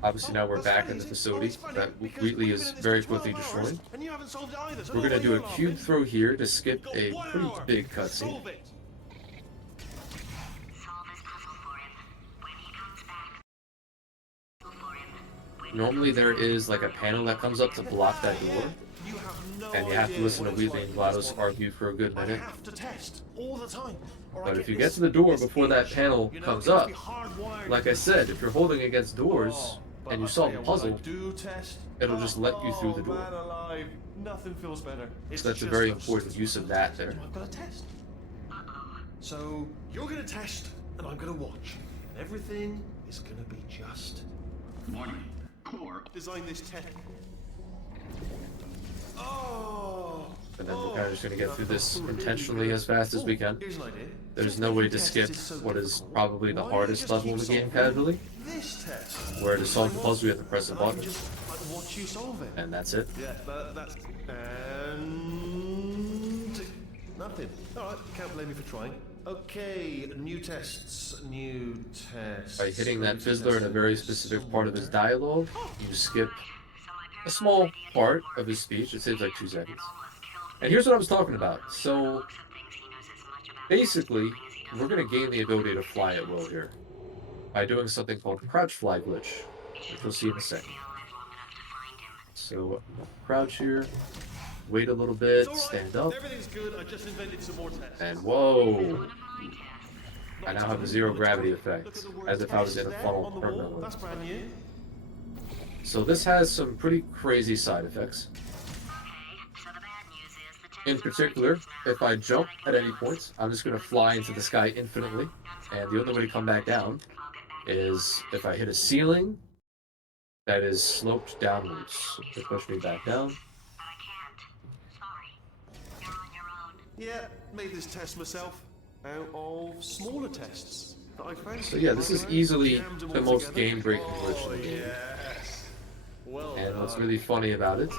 Obviously now we're back in the facility that Wheatley is very quickly destroying. We're going to do a cube throw here to skip a pretty big cutscene. Normally there is like a panel that comes up to block that door, and you have to listen to Wheatley and GLaDOS argue for a good minute. But if you get to the door before that panel comes up, like I said, if you're holding against doors and you solve the puzzle, it'll just let you through the door. Nothing feels better. So that's a very important use of that there. I've got a test. So you're gonna test, and I'm gonna watch. And everything is gonna be just. Morning. Core. Design this test. Oh. And then we're kind of just going to get through this intentionally as fast as we can. Here's an idea. There's no way to skip what is probably the hardest level in the game casually, This test. where to solve the puzzle you have to press a button, Just watch you solve it. and that's it. Yeah, that's and nothing. All right, can't blame me for trying. Okay, new tests. New tests. By hitting that fizzler in a very specific part of his dialogue, you skip a small part of his speech. It saves like 2 seconds. And here's what I was talking about. So, basically, we're going to gain the ability to fly at will here by doing something called crouch fly glitch, which we'll see in a second. So, crouch here, wait a little bit, stand up, Everything's good. I just invented some more tests. and whoa! I now have a zero gravity effect, as if I was in a funnel on the wall. permanently. That's brand new. So this has some pretty crazy side effects. In particular, if I jump at any point, I'm just going to fly into the sky infinitely, and the only way to come back down is if I hit a ceiling that is sloped downwards to push me back down. Yeah, made this test myself out of smaller tests that I found. So yeah, this is easily the most game-breaking glitch in the game. Yes. Well And what's done. really funny about it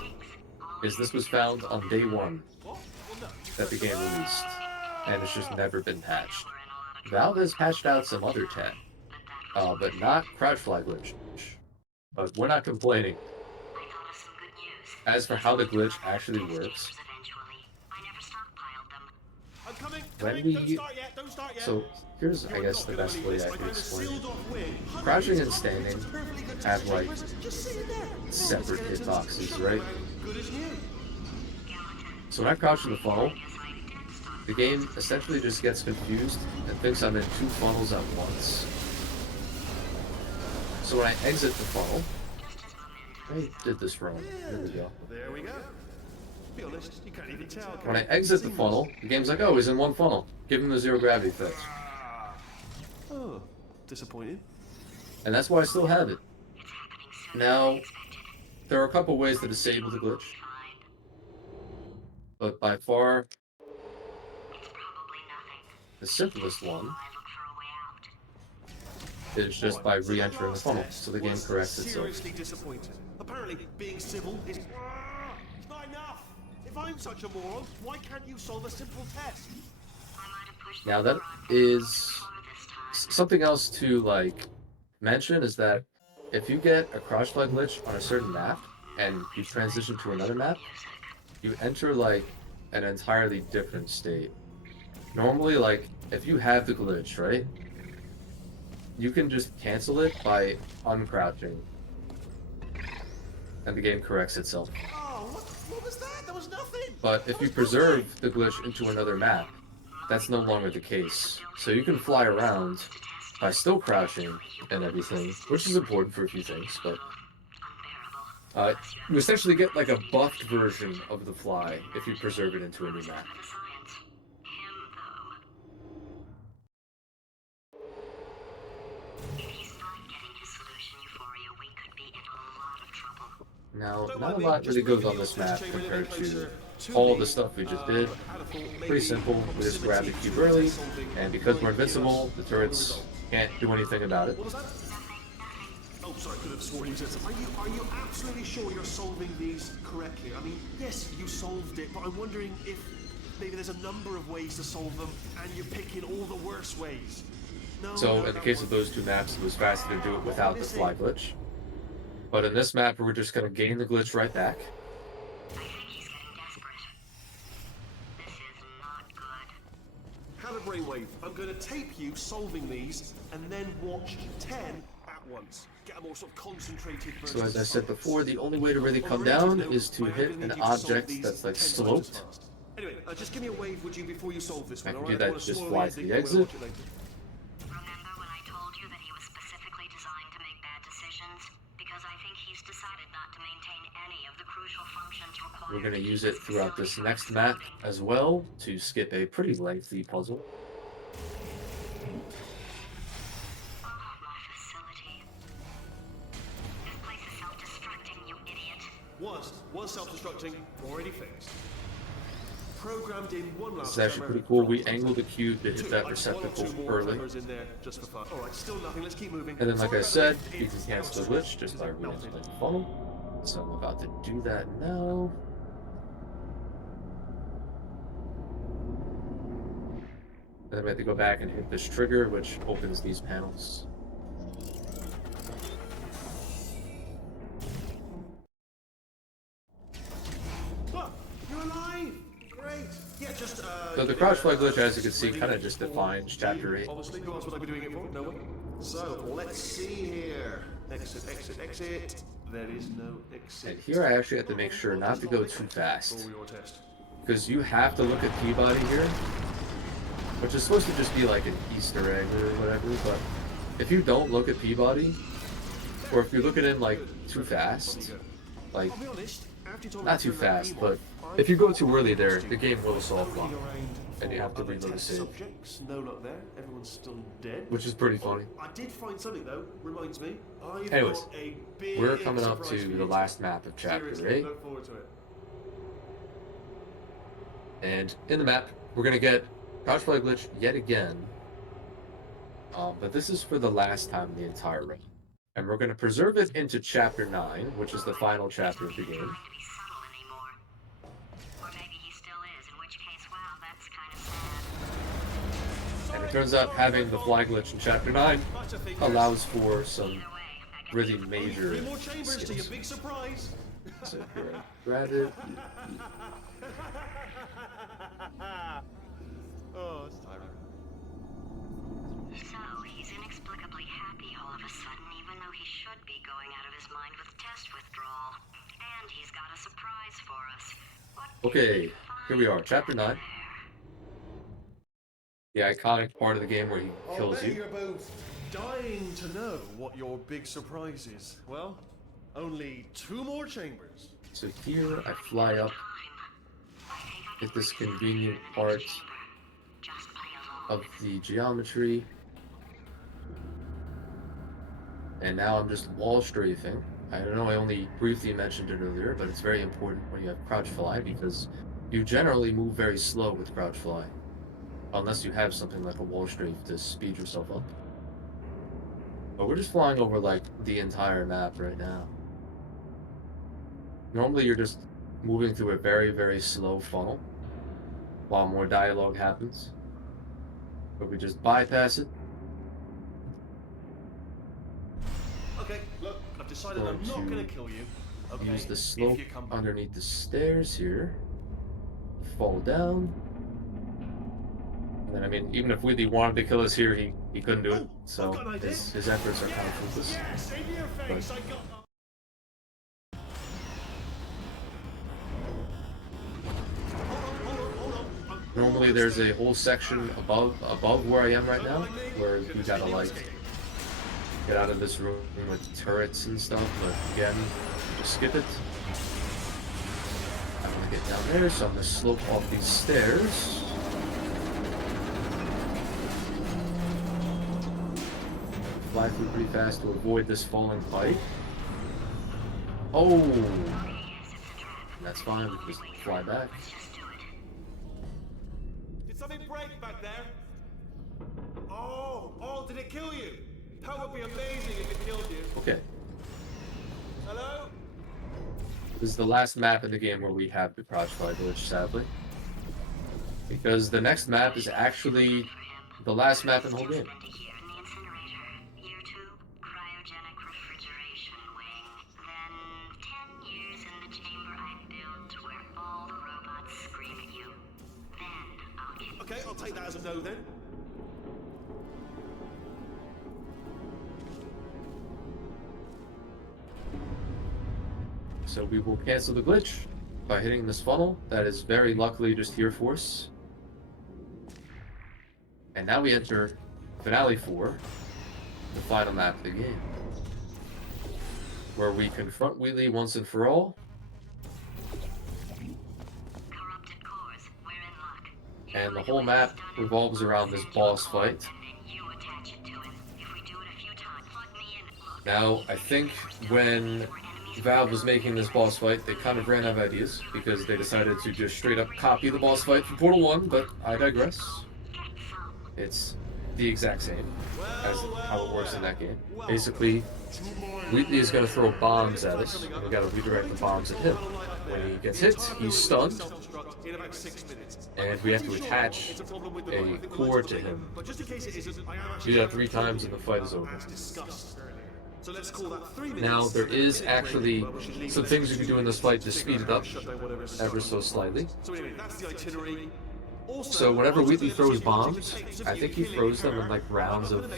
is this was found on day 1 that the game released, and it's just never been patched. Valve has patched out some other tech, but not crouch fly glitch. But we're not complaining. As for how the glitch actually works, I'm coming. when Don't we... start yet. Don't start yet. So here's, I guess, the best way I can explain it. Crouching and standing have, like, separate hitboxes, right? Good as new. So when I crouch in the funnel, the game essentially just gets confused and thinks I'm in 2 funnels at once. So when I exit the funnel, I did this wrong. There we go. There we go. Be honest, you can't even tell. When I exit the funnel, the game's like, oh, he's in 1 funnel. Give him the zero gravity effect. Oh, disappointed. And that's why I still have it. Now, there are a couple ways to disable the glitch, but by far the simplest one is just by re-entering the funnel, so the game corrects itself. Seriously disappointed. Apparently, being civil is it's not enough. If I'm such a moron, why can't you solve a simple test? Now that is something else to like mention is that if you get a crossfly glitch on a certain map and you transition to another map, you enter like an entirely different state. Normally, like if you have the glitch, right? You can just cancel it by uncrouching. And the game corrects itself. Oh, what was that? There was nothing. But if you preserve the glitch into another map, that's no longer the case. So you can fly around by still crouching and everything, which is important for a few things, but you essentially get like a buffed version of the fly if you preserve it into a new map. Now, not a lot really goes on this map compared to all the stuff we just did. Pretty simple, we just grab the cube early, and because we're invincible, the turrets can't do anything about it. Oh, sorry, I could have sworn you said something. Are you absolutely sure you're solving these correctly? I mean, yes, you solved it, but I'm wondering if maybe there's a number of ways to solve them, and you're picking all the worst ways. No, So, in the case of those two maps, it was faster to do it without the fly glitch. But in this map, we're just going to gain the glitch right back. I think he's getting desperate. This is not good. Have a brainwave. I'm going to tape you solving these, and then watch 10 at once. Get a more sort of concentrated version. So as I said before, the only way to really come down is to hit an object that's like sloped. Anyway, just give me a wave, would you, before you solve this I one, can alright? do that, wanna just spoil fly to anything, the we'll exit. watch it later. Remember when I told you that he was specifically designed to make bad decisions? Because I think he's decided not to maintain any of the crucial functions required. We're going to to use keep it his throughout this facility next map functioning. as well to skip a pretty lengthy puzzle. Oh, my facility. This place is self-destructing, you idiot. Was self-destructing, already fixed. Programmed in one last This is actually pretty cool. We angled the cube to hit that receptacle early. In there just for fun. Alright, still nothing, let's keep moving. And then, like I Sorry said, about the you can cancel the glitch just by re-entering the funnel. So I'm about to do that now. And then we have to go back and hit this trigger, which opens these panels. Look, you're alive! Great! Yeah, just, So the crouch fly glitch, as you can see, kind of just defines Chapter 8. Obviously, who else would I be doing it for? No one. So, let's see here. Exit, exit, exit. There is no exit. And here I actually have to make sure not to go too fast. For your test. Because you have to look at Peabody here, which is supposed to just be like an Easter egg or whatever, but if you don't look at Peabody, or if you look at him like too fast, like, I'll be honest, after you told me not to too turn that fast, game but off, if you go too I early there, thought the game will solve looking long, around and you for have to other reload the test save, subjects. No luck there. Everyone's still dead. which is pretty funny. I did find something though. Reminds me. I've Anyways, got a big we're coming up surprise to for the you. last map of Chapter Seriously, 8, look forward to it. and in the map, we're going to get crouch fly glitch yet again, but this is for the last time in the entire run. And we're going to preserve it into Chapter 9, which is the final chapter of the game. To be subtle anymore. Or maybe he still is, in which case, wow, that's kind of sad. And it turns out having the fly glitch in Chapter 9 allows for some Either way, I guess really major 3 more chambers to your skills. big surprise. So here, grab it. Oh, it's tiring. So, he's inexplicably happy all of a sudden, even though he should be going out of his mind with test withdrawal. And he's got a surprise for us. What Okay, here we are, Chapter 9. The iconic part of the game where he kills you. You're both dying to know what your big surprise is. Well, only 2 more chambers. So here I fly up at this convenient part Just play along. of the geometry. And now I'm just wall strafing. I don't know, I only briefly mentioned it earlier, but it's very important when you have crouch fly because you generally move very slow with crouch fly. Unless you have something like a wall strafe to speed yourself up. But we're just flying over like the entire map right now. Normally you're just moving through a very, very slow funnel while more dialogue happens. But we just bypass it. Okay, look, I've decided I'm not gonna kill you. Okay, Use the if slope you come underneath the stairs here. Fall down. And then, I mean, even if Wheatley wanted to kill us here, he couldn't do it. So I've got an idea. his efforts are kind of fruitless. Yes, in your face, I got. Normally there's a whole section above where I am right now, where we gotta like get out of this room with turrets and stuff, but again, just skip it. I want to get down there, so I'm gonna slope off these stairs. Fly through pretty fast to avoid this falling pipe. Oh! That's fine, we can just fly back. Did something break back there? Oh, did it kill you? That would be amazing if it killed you. Okay. Hello? This is the last map in the game where we have the crouch fly glitch, sadly. Because the next map is actually the last map in the whole game. Okay, I'll take that as a no then. So we will cancel the glitch by hitting this funnel that is very luckily just here for us. And now we enter Finale 4, the final map of the game, where we confront Wheatley once and for all. And the whole map revolves around this boss fight. Now, I think when Valve was making this boss fight, they kind of ran out of ideas because they decided to just straight up copy the boss fight from Portal 1, but I digress. It's the exact same as how it works in that game. Basically, Wheatley is going to throw bombs at us, and we got to redirect the bombs at him. When he gets hit, he's stunned, and we have to attach a cord to him. Do that 3 times and the fight is over. Now, there is actually some things you can do in this fight to speed it up ever so slightly. So whenever Wheatley throws bombs, I think he throws them in like rounds of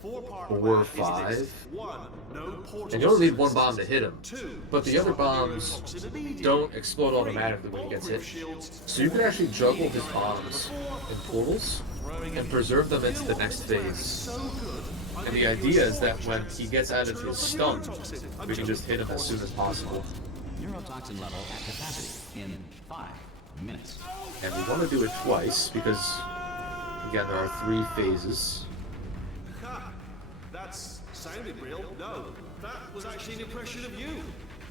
4 or 5. And you only need 1 bomb to hit him. But the other bombs don't explode automatically when he gets hit. So you can actually juggle his bombs in portals and preserve them into the next phase. And the idea is that when he gets out of his stun, we can just hit him as soon as possible. Neurotoxin level at capacity in 5 minutes. And we want to do it twice because, again, there are 3 phases. That's sounded real. No, that was actually an impression of you.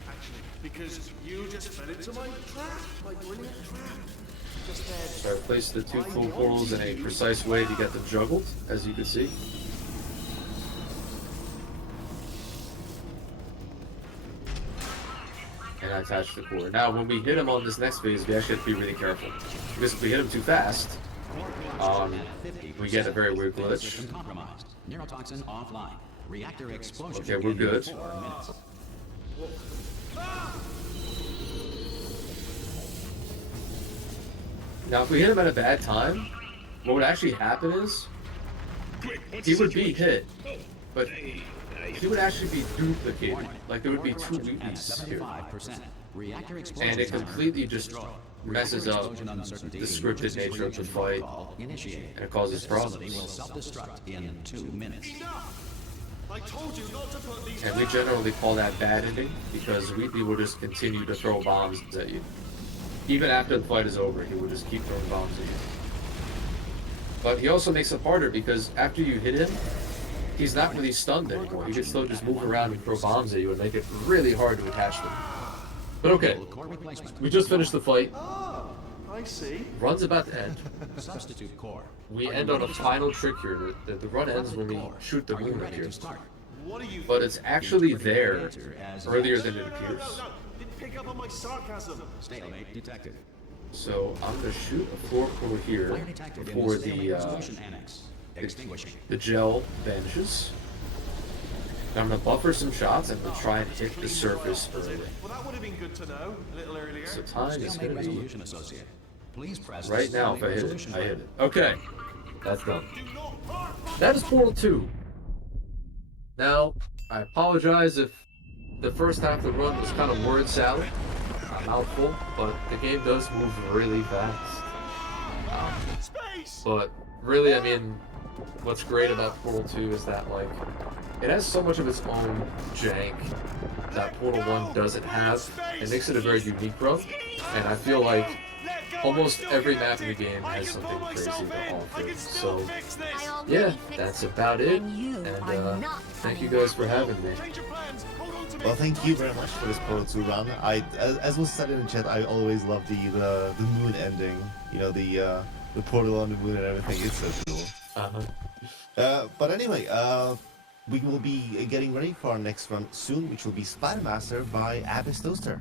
Actually, because you just fell into my trap, my brilliant trap. Just there. So I placed the 2 full portals in a precise way to get them juggled, as you can see. And I attached the cord. Now, when we hit him on this next phase, we actually have to be really careful. Because if we hit him too fast, we get a very weird glitch. Neurotoxin offline. Reactor explosion. Okay, we're good. Now, if we hit him at a bad time, what would actually happen is he would be hit, but he would actually be duplicated. Like there would be 2 Wheatleys here. And it completely just messes up the scripted nature of the fight, and it causes problems. In 2 minutes. And we generally call that bad ending, because Wheatley will just continue to throw bombs at you. Even after the fight is over, he will just keep throwing bombs at you. But he also makes it harder, because after you hit him, he's not really stunned anymore. He can still just move around and throw bombs at you and make it really hard to attach them. But okay, Core replacement. we just finished the fight. Ah, I see. Run's about to end. Substitute core. We end on a final trick here. The run ends when we shoot the Are you moon up ready here. to start? What are you? But it's actually there Answer as earlier yes. than it appears. No. Didn't pick up on my sarcasm. Stalemate detected. So I'm gonna shoot a floor portal here Flare detected in before the stalemate the resolution annex. Extinguishing. the gel vanishes. I'm gonna buffer some shots and we'll try and hit the surface early. Well, that would have been good to know a little earlier. So time is Stalemate gonna be resolution associate. Please press right now. If I stalemate hit it, resolution I hit button. it. Okay, that's done. Do not park. That is Portal 2. Now, I apologize if the first half of the run was kind of word salad, a mouthful, but the game does move really fast. Space. But really, I mean, what's great about Portal 2 is that, like, it has so much of its own jank that Portal 1 doesn't have. It makes it a very unique run, and I feel like almost every map in the game has something crazy to offer. So, yeah, that's about it. And thank you guys for having me. Change your plans. Hold on to me. Well, thank you very much for this Portal 2 run. As was said in the chat, I always love the moon ending. You know, the portal on the moon and everything. It's so cool. But anyway, we will be getting ready for our next run soon, which will be Spider Master by Abyss Toaster.